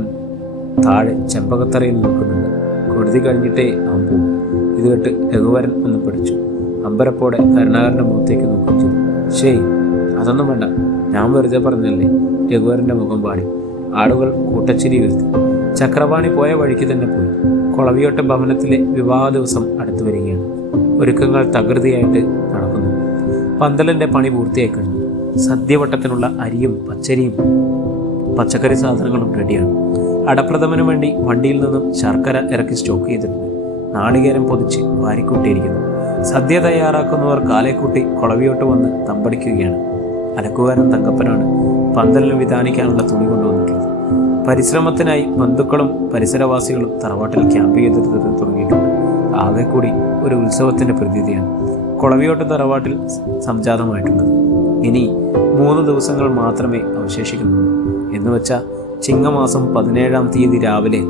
താഴെ ചെമ്പകത്തറയിൽ നിൽക്കുന്നുണ്ട്. കൊടുതി കഴിഞ്ഞിട്ടേ അവൻ പോകും. ഇത് കേട്ട് രഘുവരൻ ഒന്ന് പിടിച്ചു. അമ്പരപ്പോടെ കരുണാകരൻ്റെ മുഖത്തേക്ക് നോക്കുകയും ചെയ്തു. അതൊന്നും വേണ്ട, ഞാൻ വെറുതെ പറഞ്ഞല്ലേ. രഘുവരൻ്റെ മുഖം പാടി. ആളുകൾ കൂട്ടച്ചിരി വരുത്തി. ചക്രപാണി പോയ വഴിക്ക് തന്നെ പോയി. കൊളവിയോട്ട ഭവനത്തിലെ വിവാഹ ദിവസം അടുത്തു വരികയാണ്. ഒരുക്കങ്ങൾ തകൃതിയായിട്ട് നടക്കുന്നു. പന്തലിൻ്റെ പണി പൂർത്തിയായി കഴിഞ്ഞു. സദ്യവട്ടത്തിനുള്ള അരിയും പച്ചരിയും പച്ചക്കറി സാധനങ്ങളും റെഡിയാണ്. അടപ്രഥമനു വേണ്ടി വണ്ടിയിൽ നിന്നും ശർക്കര ഇറക്കി സ്റ്റോക്ക് ചെയ്തിട്ടുണ്ട്. നാളികേരം പൊതിച്ച് വാരിക്കൂട്ടിയിരിക്കുന്നു. സദ്യ തയ്യാറാക്കുന്നവർ കാലേക്കൂട്ടി കൊളവിയോട്ട് വന്ന് തമ്പടിക്കുകയാണ്. അലക്കുകാരൻ തങ്കപ്പനാണ് പന്തലിന് വിധാനിക്കാനുള്ള തുണി കൊണ്ടുവന്നിട്ടുള്ളത്. പരിശ്രമത്തിനായി ബന്ധുക്കളും പരിസരവാസികളും തറവാട്ടിൽ ക്യാമ്പ് ചെയ്തെടുത്തത് തുടങ്ങിയിട്ടുണ്ട്. ആകെ കൂടി ഒരു ഉത്സവത്തിൻ്റെ പ്രതീതിയാണ് കുളവിയോട്ട് തറവാട്ടിൽ സംജാതമായിട്ടുള്ളത്. ഇനി 3 ദിവസങ്ങൾ മാത്രമേ അവശേഷിക്കുന്നുള്ളൂ. എന്നുവെച്ചാൽ ചിങ്ങമാസം 17-ാം തീയതി രാവിലെ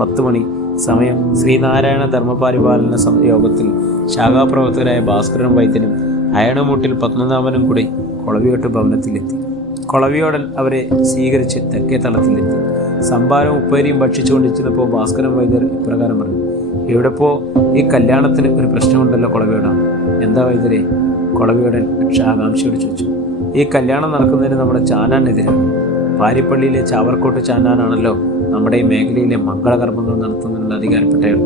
10 മണി സമയം ശ്രീനാരായണ ധർമ്മപരിപാലന യോഗത്തിൽ ശാഖാപ്രവർത്തകരായ ഭാസ്കരൻ വൈദ്യനും അയണമൂട്ടിൽ പത്മനാഭനും കൂടി കുളവിയോട്ട് ഭവനത്തിലെത്തി. കുളവിയോടൻ അവരെ സ്വീകരിച്ച് തെക്കേ തളത്തിലെത്തി. സംഭാരവും ഉപ്പേരിയും ഭക്ഷിച്ചുകൊണ്ടിരിച്ചപ്പോൾ ഭാസ്കരൻ വൈദ്യർ ഇപ്രകാരം പറഞ്ഞു: എവിടെപ്പോ ഈ കല്യാണത്തിന് ഒരു പ്രശ്നമുണ്ടല്ലോ കുളവിയോടാണ്. എന്താ വൈദ്യരെ? കുളവിയോടൻ ആകാംക്ഷയോട് ചോദിച്ചു. ഈ കല്യാണം നടക്കുന്നതിന് നമ്മുടെ ചാനാനെതിരാണ്. പാരിപ്പള്ളിയിലെ ചാവർക്കോട്ട് ചാനാനാണല്ലോ നമ്മുടെ ഈ മേഖലയിലെ മംഗളകർമ്മങ്ങൾ നടത്തുന്നതിനുള്ള അധികാരപ്പെട്ടയാൾ.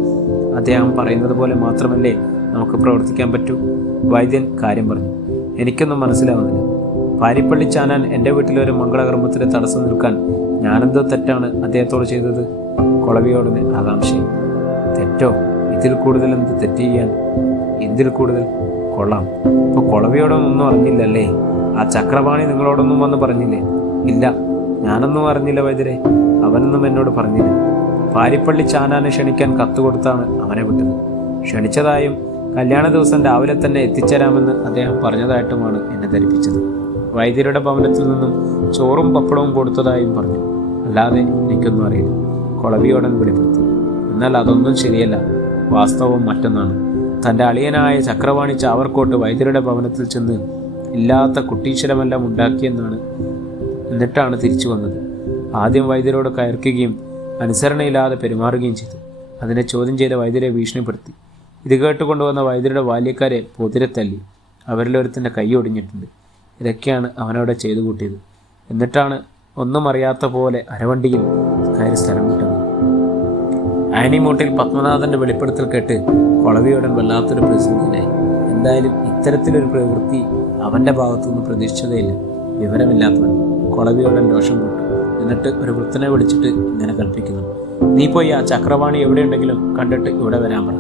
അദ്ദേഹം പറയുന്നത് പോലെ മാത്രമല്ലേ നമുക്ക് പ്രവർത്തിക്കാൻ പറ്റൂ? വൈദ്യൻ കാര്യം പറഞ്ഞു. എനിക്കൊന്നും മനസ്സിലാവുന്നില്ല. പാരിപ്പള്ളി ചാനാൻ എൻ്റെ വീട്ടിലൊരു മംഗളകർമ്മത്തിന് തടസ്സം നിൽക്കാൻ ഞാനെന്തോ തെറ്റാണ് അദ്ദേഹത്തോട് ചെയ്തത്? കുളവിയോടിന് ആകാംക്ഷയും. തെറ്റോ? ഇതിൽ കൂടുതൽ എന്ത് തെറ്റ് ചെയ്യാൻ? എന്തിൽ കൂടുതൽ? കൊള്ളാം. ഇപ്പോൾ കുളവിയോടൊന്നും അറിഞ്ഞില്ലല്ലേ? ആ ചക്രപാണി നിങ്ങളോടൊന്നും വന്ന് പറഞ്ഞില്ലേ? ഇല്ല, ഞാനൊന്നും അറിഞ്ഞില്ല വൈദ്യരെ. അവനൊന്നും എന്നോട് പറഞ്ഞില്ല. പാരിപ്പള്ളി ചാനാനെ ക്ഷണിക്കാൻ കത്ത് കൊടുത്താണ് അവനെ വിട്ടത്. ക്ഷണിച്ചതായും കല്യാണ ദിവസം രാവിലെ തന്നെ എത്തിച്ചേരാമെന്ന് അദ്ദേഹം പറഞ്ഞതായിട്ടുമാണ് എന്നെ ധരിപ്പിച്ചത്. വൈദ്യരുടെ ഭവനത്തിൽ നിന്നും ചോറും പപ്പടവും കൊടുത്തതായും പറഞ്ഞു. അല്ലാതെ എനിക്കൊന്നും അറിയില്ല, കുളവിയോടൻ വെളിപ്പെടുത്തി. എന്നാൽ അതൊന്നും ശരിയല്ല. വാസ്തവം മറ്റൊന്നാണ്. തൻ്റെ അളിയനായ ചക്രവാണി ചാവർക്കോട്ട് വൈദ്യരുടെ ഭവനത്തിൽ ചെന്ന് ഇല്ലാത്ത കുട്ടീശ്വരമെല്ലാം ഉണ്ടാക്കിയെന്നാണ്. എന്നിട്ടാണ് തിരിച്ചു വന്നത്. ആദ്യം വൈദ്യരോട് കയർക്കുകയും അനുസരണയില്ലാതെ പെരുമാറുകയും ചെയ്തു. അതിനെ ചോദ്യം ചെയ്ത വൈദ്യരെ ഭീഷണിപ്പെടുത്തി. ഇത് കേട്ടുകൊണ്ടുവന്ന വൈദ്യരുടെ ബാല്യക്കാരെ പൊതിരെ തല്ലി. അവരിലൊരുത്തിൻ്റെ കൈ ഒടിഞ്ഞിട്ടുണ്ട്. ഇതൊക്കെയാണ് അവനവിടെ ചെയ്തു കൂട്ടിയത്. എന്നിട്ടാണ് ഒന്നും അറിയാത്ത പോലെ അരവണ്ടിയിൽ കയറി സ്ഥലം വിട്ടത്. അയണിമൂട്ടിൽ പത്മനാഭൻ്റെ വെളിപ്പെടുത്തൽ കേട്ട് കുളവിയോടൻ വല്ലാത്തൊരു പ്രതിസന്ധിയിലായി. എന്തായാലും ഇത്തരത്തിലൊരു പ്രവൃത്തി അവൻ്റെ ഭാഗത്തുനിന്ന് പ്രതീക്ഷിച്ചതേയില്ല. വിവരമില്ലാത്തവൻ. കുളവിയോടൻ രോഷം കൂട്ടു. എന്നിട്ട് ഒരു വൃത്തനെ വിളിച്ചിട്ട് ഇങ്ങനെ കൽപ്പിക്കുന്നു: നീ പോയി ആ ചക്രവാണി എവിടെയുണ്ടെങ്കിലും കണ്ടിട്ട് ഇവിടെ വരാൻ പറ.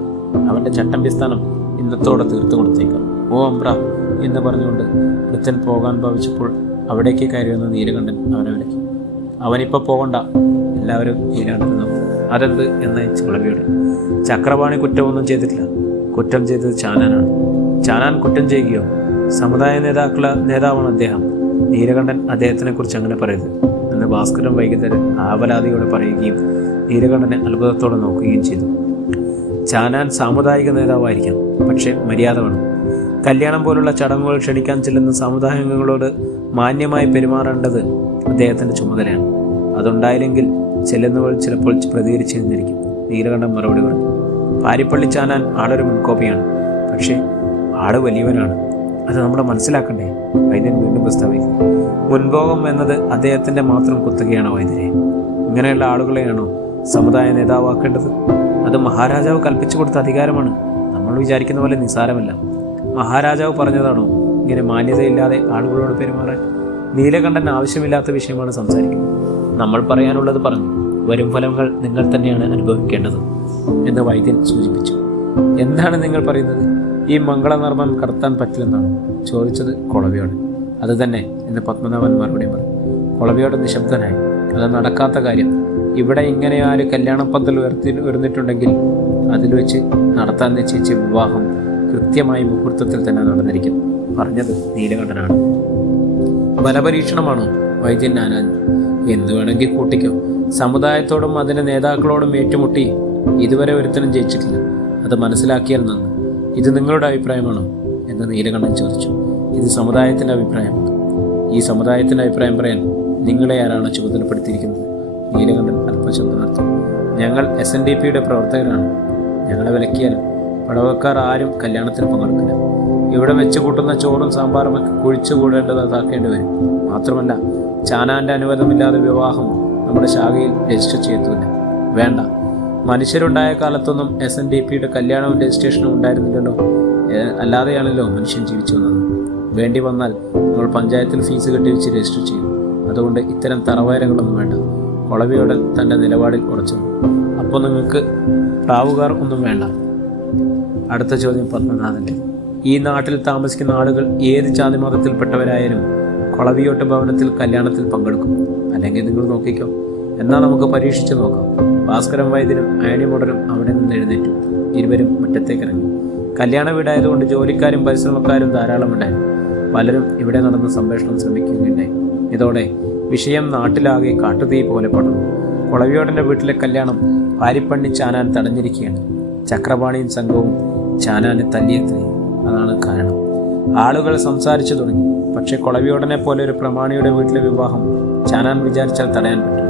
അവൻ്റെ ചട്ടമ്പിസ്ഥാനം ഇന്നത്തോടെ തീർത്തു കൊടുത്തേക്കാം. ഓ അമ്പ്ര എന്ന് പറഞ്ഞുകൊണ്ട് വൃത്തൻ പോകാൻ ഭാവിച്ചപ്പോൾ അവിടേക്ക് കയറി വന്ന നീലകണ്ഠൻ അവനെ വിലക്കി. അവനിപ്പോൾ പോകണ്ട, എല്ലാവരും നീലകണ്ഠൻ. അതെന്ത് എന്നയച്ച് കുളവിയോട്. ചക്രപാണി കുറ്റമൊന്നും ചെയ്തിട്ടില്ല. കുറ്റം ചെയ്തത് ചാനാനാണ്. ചാനാൻ കുറ്റം ചെയ്യുകയോ? സമുദായ നേതാവാണ് അദ്ദേഹം. നീലകണ്ഠൻ അദ്ദേഹത്തിനെക്കുറിച്ച് അങ്ങനെ പറയരുത് എന്ന് ഭാസ്കരൻ വൈദ്യരൻ ആവലാതിയോടെ പറയുകയും നീലകണ്ഠനെ അത്ഭുതത്തോടെ നോക്കുകയും ചെയ്തു. ചാനാൻ സാമുദായിക നേതാവായിരിക്കാം, പക്ഷേ മര്യാദ വേണം. കല്യാണം പോലുള്ള ചടങ്ങുകൾ ക്ഷണിക്കാൻ ചെല്ലുന്ന സമുദായാംഗങ്ങളോട് മാന്യമായി പെരുമാറേണ്ടത് അദ്ദേഹത്തിൻ്റെ ചുമതലയാണ്. അതുണ്ടായില്ലെങ്കിൽ ചെല്ലുന്നവൾ ചിലപ്പോൾ പ്രതികരിച്ചിരുന്നിരിക്കും. നീലകണ്ഠൻ മറുപടി പറഞ്ഞു. പാരിപ്പള്ളി ചാനാൻ ആളൊരു മുൻകോപിയാണ്, പക്ഷേ ആള് വലിയവനാണ്. അത് നമ്മൾ മനസ്സിലാക്കണ്ടേ? വൈദ്യൻ വീണ്ടും പ്രസ്താവിക്കും. മുൻഭോഗം എന്നത് അദ്ദേഹത്തിൻ്റെ മാത്രം കുത്തകയാണ് വൈദ്യരെ. ഇങ്ങനെയുള്ള ആളുകളെയാണോ സമുദായ നേതാവാക്കേണ്ടത്? അത് മഹാരാജാവ് കൽപ്പിച്ചു കൊടുത്ത അധികാരമാണ്. നമ്മൾ വിചാരിക്കുന്ന പോലെ നിസ്സാരമല്ല. മഹാരാജാവ് പറഞ്ഞതാണോ ഇങ്ങനെ മാന്യതയില്ലാതെ ആളുകളോട് പെരുമാറാൻ? നീലകണ്ഠൻ ആവശ്യമില്ലാത്ത വിഷയമാണ് സംസാരിക്കുന്നത്. നമ്മൾ പറയാനുള്ളത് പറഞ്ഞു. വരും ഫലങ്ങൾ നിങ്ങൾ തന്നെയാണ് അനുഭവിക്കേണ്ടത് എന്ന് വൈദ്യൻ സൂചിപ്പിച്ചു. എന്താണ് നിങ്ങൾ പറയുന്നത്? ഈ മംഗളനർമ്മം കടത്താൻ പറ്റില്ലെന്നാണ് ചോദിച്ചത് കുളവിയോട്. അത് തന്നെ എന്ന് പത്മനാഭൻ മറുപടി പറഞ്ഞു. കുളവിയോട് നിശബ്ദനായി. അത് നടക്കാത്ത കാര്യം. ഇവിടെ ഇങ്ങനെ ആര് കല്യാണപ്പന്തൽ ഉയർന്നിട്ടുണ്ടെങ്കിൽ അതിൽ വെച്ച് നടത്താൻ നിശ്ചയിച്ച വിവാഹം കൃത്യമായി മുഹൂർത്തത്തിൽ തന്നെ നടന്നിരിക്കും. പറഞ്ഞത് നീലകണ്ഠനാണ്. ബലപരീക്ഷണമാണോ? വൈദ്യൻ ആരാഞ്ഞു. എന്തു വേണമെങ്കിൽ കൂട്ടിക്കോ. സമുദായത്തോടും അതിൻ്റെ നേതാക്കളോടും ഏറ്റുമുട്ടി ഇതുവരെ ഒരുത്തനും ജയിച്ചിട്ടില്ല. അത് മനസ്സിലാക്കിയാൽ നന്ന്. ഇത് നിങ്ങളുടെ അഭിപ്രായമാണോ എന്ന് നീലകണ്ഠൻ ചോദിച്ചു. ഇത് സമുദായത്തിൻ്റെ അഭിപ്രായമാണ്. ഈ സമുദായത്തിൻ്റെ അഭിപ്രായം പറയാൻ നിങ്ങളെ ആരാണ് ചുമതലപ്പെടുത്തിയിരിക്കുന്നത്? നീലകണ്ഠൻ അല്പശബ്ദം നടത്തി. ഞങ്ങൾ SNDPയുടെ പ്രവർത്തകരാണ്. ഞങ്ങളെ വിലക്കിയാൽ പടവക്കാർ ആരും കല്യാണത്തിന് പങ്കെടുക്കില്ല. ഇവിടെ വെച്ച് കൂട്ടുന്ന ചോറും സാമ്പാറും ഒക്കെ കുഴിച്ചു കൂടേണ്ടതാക്കേണ്ടി വരും. മാത്രമല്ല, ചാനാൻ്റെ അനുവാദമില്ലാതെ വിവാഹം നമ്മുടെ ശാഖയിൽ രജിസ്റ്റർ ചെയ്യത്തില്ല. വേണ്ട. മനുഷ്യരുണ്ടായ കാലത്തൊന്നും SNDPയുടെ കല്യാണവും രജിസ്ട്രേഷനും ഉണ്ടായിരുന്നില്ലല്ലോ. അല്ലാതെയാണല്ലോ മനുഷ്യൻ ജീവിച്ചു വന്നത്. വേണ്ടി വന്നാൽ നമ്മൾ പഞ്ചായത്തിൽ ഫീസ് കെട്ടിവെച്ച് രജിസ്റ്റർ ചെയ്യും. അതുകൊണ്ട് ഇത്തരം തറവാരങ്ങളൊന്നും വേണ്ട. കുളവിയോടൻ തൻ്റെ നിലപാടിൽ ഉറച്ചു. അപ്പോൾ നിങ്ങൾക്ക് പ്രാവുകാർ ഒന്നും വേണ്ട. അടുത്ത ചോദ്യം പത്മനാഭൻ്റെ. ഈ നാട്ടിൽ താമസിക്കുന്ന ആളുകൾ ഏത് ജാതി മതത്തിൽപ്പെട്ടവരായാലും കൊളവിയോട്ട് ഭവനത്തിൽ കല്യാണത്തിൽ പങ്കെടുക്കും. അല്ലെങ്കിൽ നിങ്ങൾ നോക്കിക്കോ. എന്നാൽ നമുക്ക് പരീക്ഷിച്ച് നോക്കാം. ഭാസ്കരൻ വൈദ്യനും അയണിമുടരും അവിടെ നിന്ന് എഴുന്നേറ്റു. ഇരുവരും മുറ്റത്തേക്കിറങ്ങി. കല്യാണ വീടായതുകൊണ്ട് ജോലിക്കാരും പരിശ്രമക്കാരും ധാരാളമുണ്ടായിരുന്നു. പലരും ഇവിടെ നടന്ന് സംപ്രേഷണം ശ്രമിക്കുകയുണ്ടായി. ഇതോടെ വിഷയം നാട്ടിലാകെ കാട്ടുതീ പോലെ പടർന്നു. കൊളവിയോടൻ്റെ വീട്ടിലെ കല്യാണം പാരിപ്പണ്ണി ചാനാൻ തടഞ്ഞിരിക്കുകയാണ്. ചക്രപാണിയും സംഘവും ചാനാനെ തല്ലിയെത്തി. അതാണ് കാരണം. ആളുകൾ സംസാരിച്ചു തുടങ്ങി. പക്ഷെ കൊളവിയോടനെ പോലെ ഒരു പ്രമാണിയുടെ വീട്ടിലെ വിവാഹം ചാനാൻ വിചാരിച്ചാൽ തടയാൻ പറ്റും.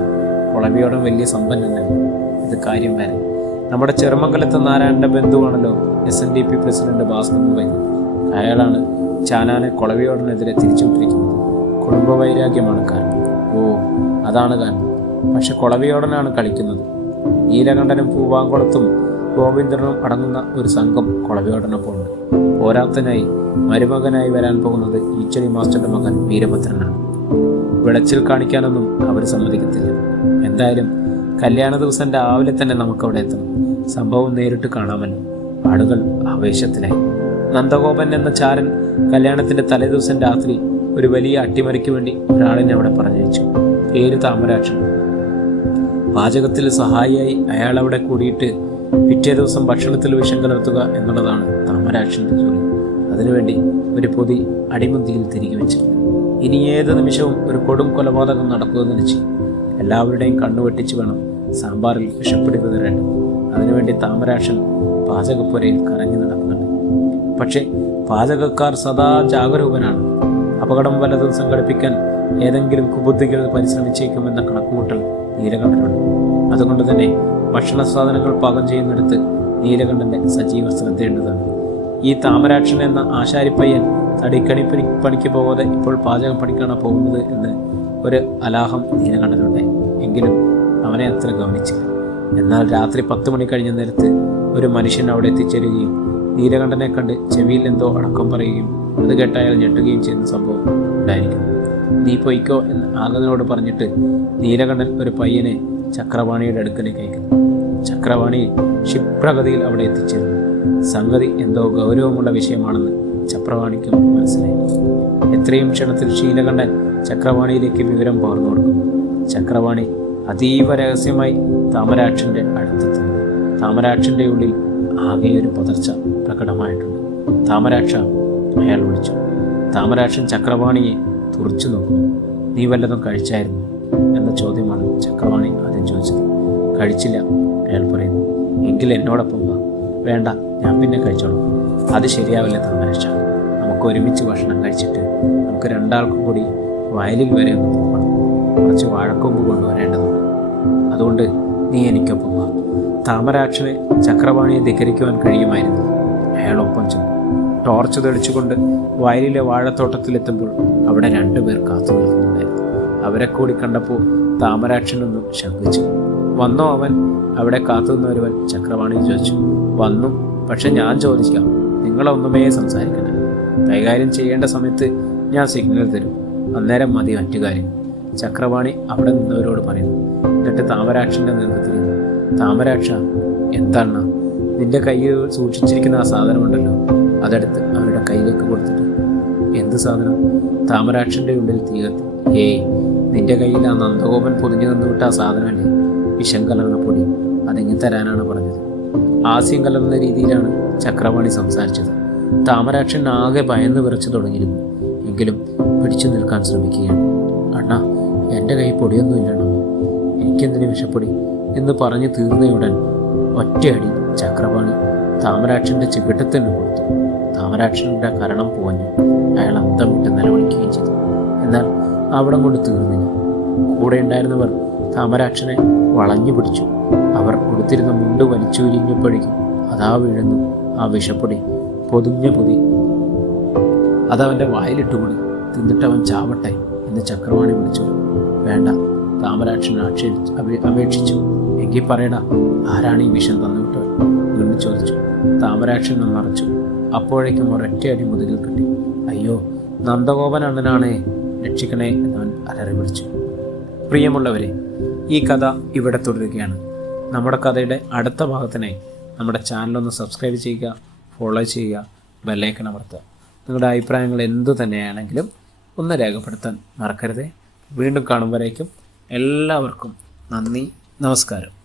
കൊളവിയോടൻ വലിയ സമ്പന്നനാണ്. ഇത് കാര്യം വരെ. നമ്മുടെ ചെറുമംഗലത്ത് നാരായണന്റെ ബന്ധുവാണല്ലോ SNDP പ്രസിഡന്റ് ഭാസ്കരൻ വൈദ്യൻ. അയാളാണ് ചാനാനെ കൊളവിയോടനെതിരെ തിരിച്ചുവിട്ടിരിക്കുന്നത്. കുടുംബ വൈരാഗ്യമാണ് കാരണം. ഓ, അതാണ് കാരണം. പക്ഷെ കൊളവിയോടനാണ് കളിക്കുന്നത്. നീലകണ്ഠനും പൂവാങ്കുളത്തും ഗോവിന്ദനും അടങ്ങുന്ന ഒരു സംഘം കൊളവിയോടനൊപ്പമുണ്ട്. പോരാത്തനായി മരുമകനായി വരാൻ പോകുന്നത് ഈച്ചടി മാസ്റ്ററുടെ മകൻ വീരഭദ്രനാണ്. വിളച്ചിൽ കാണിക്കാനൊന്നും അവർ സമ്മതിക്കത്തില്ല. എന്തായാലും കല്യാണ ദിവസം രാവിലെ തന്നെ നമുക്കവിടെ എത്തണം. സംഭവം നേരിട്ട് കാണാമല്ലോ. ആളുകൾ ആവേശത്തിലായി. നന്ദഗോപൻ എന്ന ചാരൻ കല്യാണത്തിന്റെ തലേദിവസം രാത്രി ഒരു വലിയ അട്ടിമറിക്ക് വേണ്ടി ഒരാളിനെ അവിടെ പറഞ്ഞയച്ചു. പേര് താമരാക്ഷൻ. പാചകത്തിൽ സഹായിയായി അയാൾ അവിടെ കൂടിയിട്ട് പിറ്റേ ദിവസം ഭക്ഷണത്തിൽ വിഷം കലർത്തുക എന്നുള്ളതാണ് താമരാക്ഷന്റെ ജോലി. അതിനുവേണ്ടി ഒരു പൊതി അടിമുന്തിയിൽ തിരികെ വെച്ചിട്ടുണ്ട്. ഇനി ഏത് നിമിഷവും ഒരു കൊടും കൊലപാതകം നടക്കുകയെന്ന് ചെയ്യും. എല്ലാവരുടെയും കണ്ണുവെട്ടിച്ച് വേണം സാമ്പാറിൽ വിഷപ്പിടി വിതറേണ്ടത്. അതിനുവേണ്ടി താമരാക്ഷൻ പാചകപ്പുരയിൽ കറങ്ങി നടക്കുന്നുണ്ട്. പക്ഷേ പാചകക്കാർ സദാ ജാഗരൂകനാണ്. അപകടം വല്ലതും സംഘടിപ്പിക്കാൻ ഏതെങ്കിലും കുബുദ്ധികൾ പരിശ്രമിച്ചേക്കുമെന്ന കണക്കുകൂട്ടൽ നീലകണ്ഠനുണ്ട്. അതുകൊണ്ട് തന്നെ ഭക്ഷണ സാധനങ്ങൾ പാകം ചെയ്യുന്നിടത്ത് നീലകണ്ഠന്റെ സജീവ ശ്രദ്ധയേണ്ടതാണ്. ഈ താമരാക്ഷൻ എന്ന ആശാരിപ്പയ്യൻ തടിക്കണി പണിക്ക് പോകാതെ ഇപ്പോൾ പാചകം പഠിക്കാനാണ് പോകുന്നത് എന്ന് ഒരു അലാഹം നീലകണ്ഠനുണ്ടായി. എങ്കിലും അവനെ അത്ര ഗവനിച്ചില്ല. എന്നാൽ രാത്രി 10 മണി കഴിഞ്ഞ നേരത്ത് ഒരു മനുഷ്യൻ അവിടെ എത്തിച്ചേരുകയും നീലകണ്ഠനെ കണ്ട് ചെവിയിൽ എന്തോ അടക്കം പറയുകയും അത് കേട്ട് അയാൾ ഞെട്ടുകയും ചെയ്യുന്ന സംഭവം ഉണ്ടായിരിക്കുന്നു. നീ പൊയ്ക്കോ എന്ന് ആഗതനോട് പറഞ്ഞിട്ട് നീലകണ്ഠൻ ഒരു പയ്യനെ ചക്രവാണിയുടെ അടുക്കലേക്ക് അയക്കുന്നു. ചക്രവാണി ക്ഷിപ്രഗതിയിൽ അവിടെ എത്തിച്ചേരുന്നു. സംഗതി എന്തോ ഗൗരവമുള്ള വിഷയമാണെന്ന് ചക്രവാണിക്കും മനസ്സിലായി. എത്രയും ക്ഷണത്തിൽ നീലകണ്ഠൻ ചക്രവാണിയിലേക്ക് വിവരം പകർന്നു കൊടുക്കും. ചക്രവാണി അതീവ രഹസ്യമായി താമരാക്ഷന്റെ അടുത്തെത്തുന്നു. താമരാക്ഷന്റെ ഉള്ളിൽ ആകെ ഒരു പതർച്ച പ്രകടമായിട്ടുണ്ട്. താമരാക്ഷ, അയാൾ വിളിച്ചു. താമരാക്ഷൻ ചക്രവാണിയെ തുറച്ചു നോക്കുന്നു. നീ വല്ലതും കഴിച്ചായിരുന്നു എന്ന ചോദ്യമാണ് ചക്രവാണി ആദ്യം ചോദിച്ചത്. കഴിച്ചില്ല, അയാൾ പറയുന്നു. എങ്കിൽ എന്നോടൊപ്പം വാ. വേണ്ട, ഞാൻ പിന്നെ കഴിച്ചോളാം. അത് ശരിയാവില്ല താമരാക്ഷ. നമുക്ക് ഒരുമിച്ച് ഭക്ഷണം കഴിച്ചിട്ട് നമുക്ക് രണ്ടാൾക്കും കൂടി വയലിൽ വരെ ഒന്ന് പോകണം. കുറച്ച് വാഴക്കൊമ്പ് കൊണ്ടുവരേണ്ടതുണ്ട്. അതുകൊണ്ട് നീ എനിക്കൊപ്പം വാ. താമരാക്ഷനെ ചക്രവാണിയെ ധിക്കരിക്കുവാൻ കഴിയുമായിരുന്നു. അയാളൊപ്പം ചെന്നു. ടോർച്ച് തെളിച്ചുകൊണ്ട് വയലിലെ വാഴത്തോട്ടത്തിലെത്തുമ്പോൾ അവിടെ 2 പേർ കാത്തു നിൽക്കുന്നുണ്ടായിരുന്നു. അവരെ കൂടി കണ്ടപ്പോൾ താമരാക്ഷനൊന്നും ശങ്കിച്ചു. വന്നോ അവൻ? അവിടെ കാത്തുനിന്നൊരുവൻ ചക്രവാണി ചോദിച്ചു. വന്നു, പക്ഷെ ഞാൻ ചോദിക്കാം. നിങ്ങളൊന്നുമേ സംസാരിക്കണ്ട. കൈകാര്യം ചെയ്യേണ്ട സമയത്ത് ഞാൻ സിഗ്നൽ തരും. അന്നേരം മതി മറ്റു കാര്യം. ചക്രവാണി അവിടെ നിന്നവരോട് പറയുന്നു. എന്നിട്ട് താമരാക്ഷൻ്റെ നേർക്ക് തിരിയുന്നു. താമരാക്ഷ, എന്താണ്? നിന്റെ കയ്യിൽ സൂക്ഷിച്ചിരിക്കുന്ന ആ സാധനമുണ്ടല്ലോ, അതെടുത്ത് അവരുടെ കയ്യിലേക്ക് കൊടുത്തിട്ട്. എന്ത് സാധനം? താമരാക്ഷൻ്റെ ഉള്ളിൽ തീ കത്തി. ഏയ്, നിന്റെ കയ്യിൽ ആ നന്ദഗോപൻ പൊതിഞ്ഞു തന്നുവിട്ട ആ സാധനമല്ലേ, വിഷം കലർന്ന പൊടി. അതെങ്ങി തരാനാണ് പറഞ്ഞത്. ആസ്യം കലർന്ന രീതിയിലാണ് ചക്രവാണി സംസാരിച്ചത്. താമരാക്ഷൻ ആകെ ഭയന്ന് വിറച്ചു തുടങ്ങിയിരുന്നു. എങ്കിലും പിടിച്ചു നിൽക്കാൻ ശ്രമിക്കുകയാണ്. അണ്ണാ, എൻ്റെ കൈ പൊടിയൊന്നുമില്ലണ്ണോ, എനിക്കെന്തിനു വിഷപ്പൊടി എന്ന് പറഞ്ഞു തീർന്നയുടൻ ഒറ്റയടി ചക്രവാണി താമരാക്ഷൻ്റെ ചികിട്ടത്തിന് കൊടുത്തു. താമരാക്ഷൻ്റെ കരണം പോവഞ്ഞു. അയാൾ അന്തം വിട്ട് നിലവിളിക്കുകയും ചെയ്തു. എന്നാൽ അവിടം കൊണ്ട് തീർന്നില്ല. കൂടെ ഉണ്ടായിരുന്നവർ താമരാക്ഷനെ വളഞ്ഞു പിടിച്ചു. അവർ കൊടുത്തിരുന്ന മുണ്ട് വലിച്ചൂരിഞ്ഞപ്പോഴേക്കും അതാ വീഴുന്നു ആ വിഷപ്പൊടി. പൊതിഞ്ഞ പൊതി അതവൻ്റെ വായിലിട്ടുകൂടി. തിന്നിട്ട് അവൻ ചാവട്ടെ എന്ന് ചക്രവാണി വിളിച്ചു. വേണ്ട, താമരാക്ഷൻ അപേക്ഷിച്ചു. എങ്കിൽ പറയടാ, ആരാണ് ഈ വിഷം തന്നുവിട്ടവൻ? വീണ്ടും ചോദിച്ചു. താമരാക്ഷൻ മറച്ചു. അപ്പോഴേക്കും ഒരൊറ്റയടി മുതുകിൽ കിട്ടി. അയ്യോ, നന്ദഗോപൻ അണ്ണനാണേ, രക്ഷിക്കണേ എന്നവൻ അലറി വിളിച്ചു. പ്രിയമുള്ളവരെ, ഈ കഥ ഇവിടെ തുടരുകയാണ്. നമ്മുടെ കഥയുടെ അടുത്ത ഭാഗത്തിനായി നമ്മുടെ ചാനലൊന്ന് സബ്സ്ക്രൈബ് ചെയ്യുക, ഫോളോ ചെയ്യുക, ബെല്ലൈക്കൺ അമർത്തുക. നിങ്ങളുടെ അഭിപ്രായങ്ങൾ എന്തു തന്നെയാണെങ്കിലും ഒന്ന് രേഖപ്പെടുത്താൻ മറക്കരുതേ. വീണ്ടും കാണുമ്പോഴേക്കും എല്ലാവർക്കും നന്ദി, നമസ്കാരം.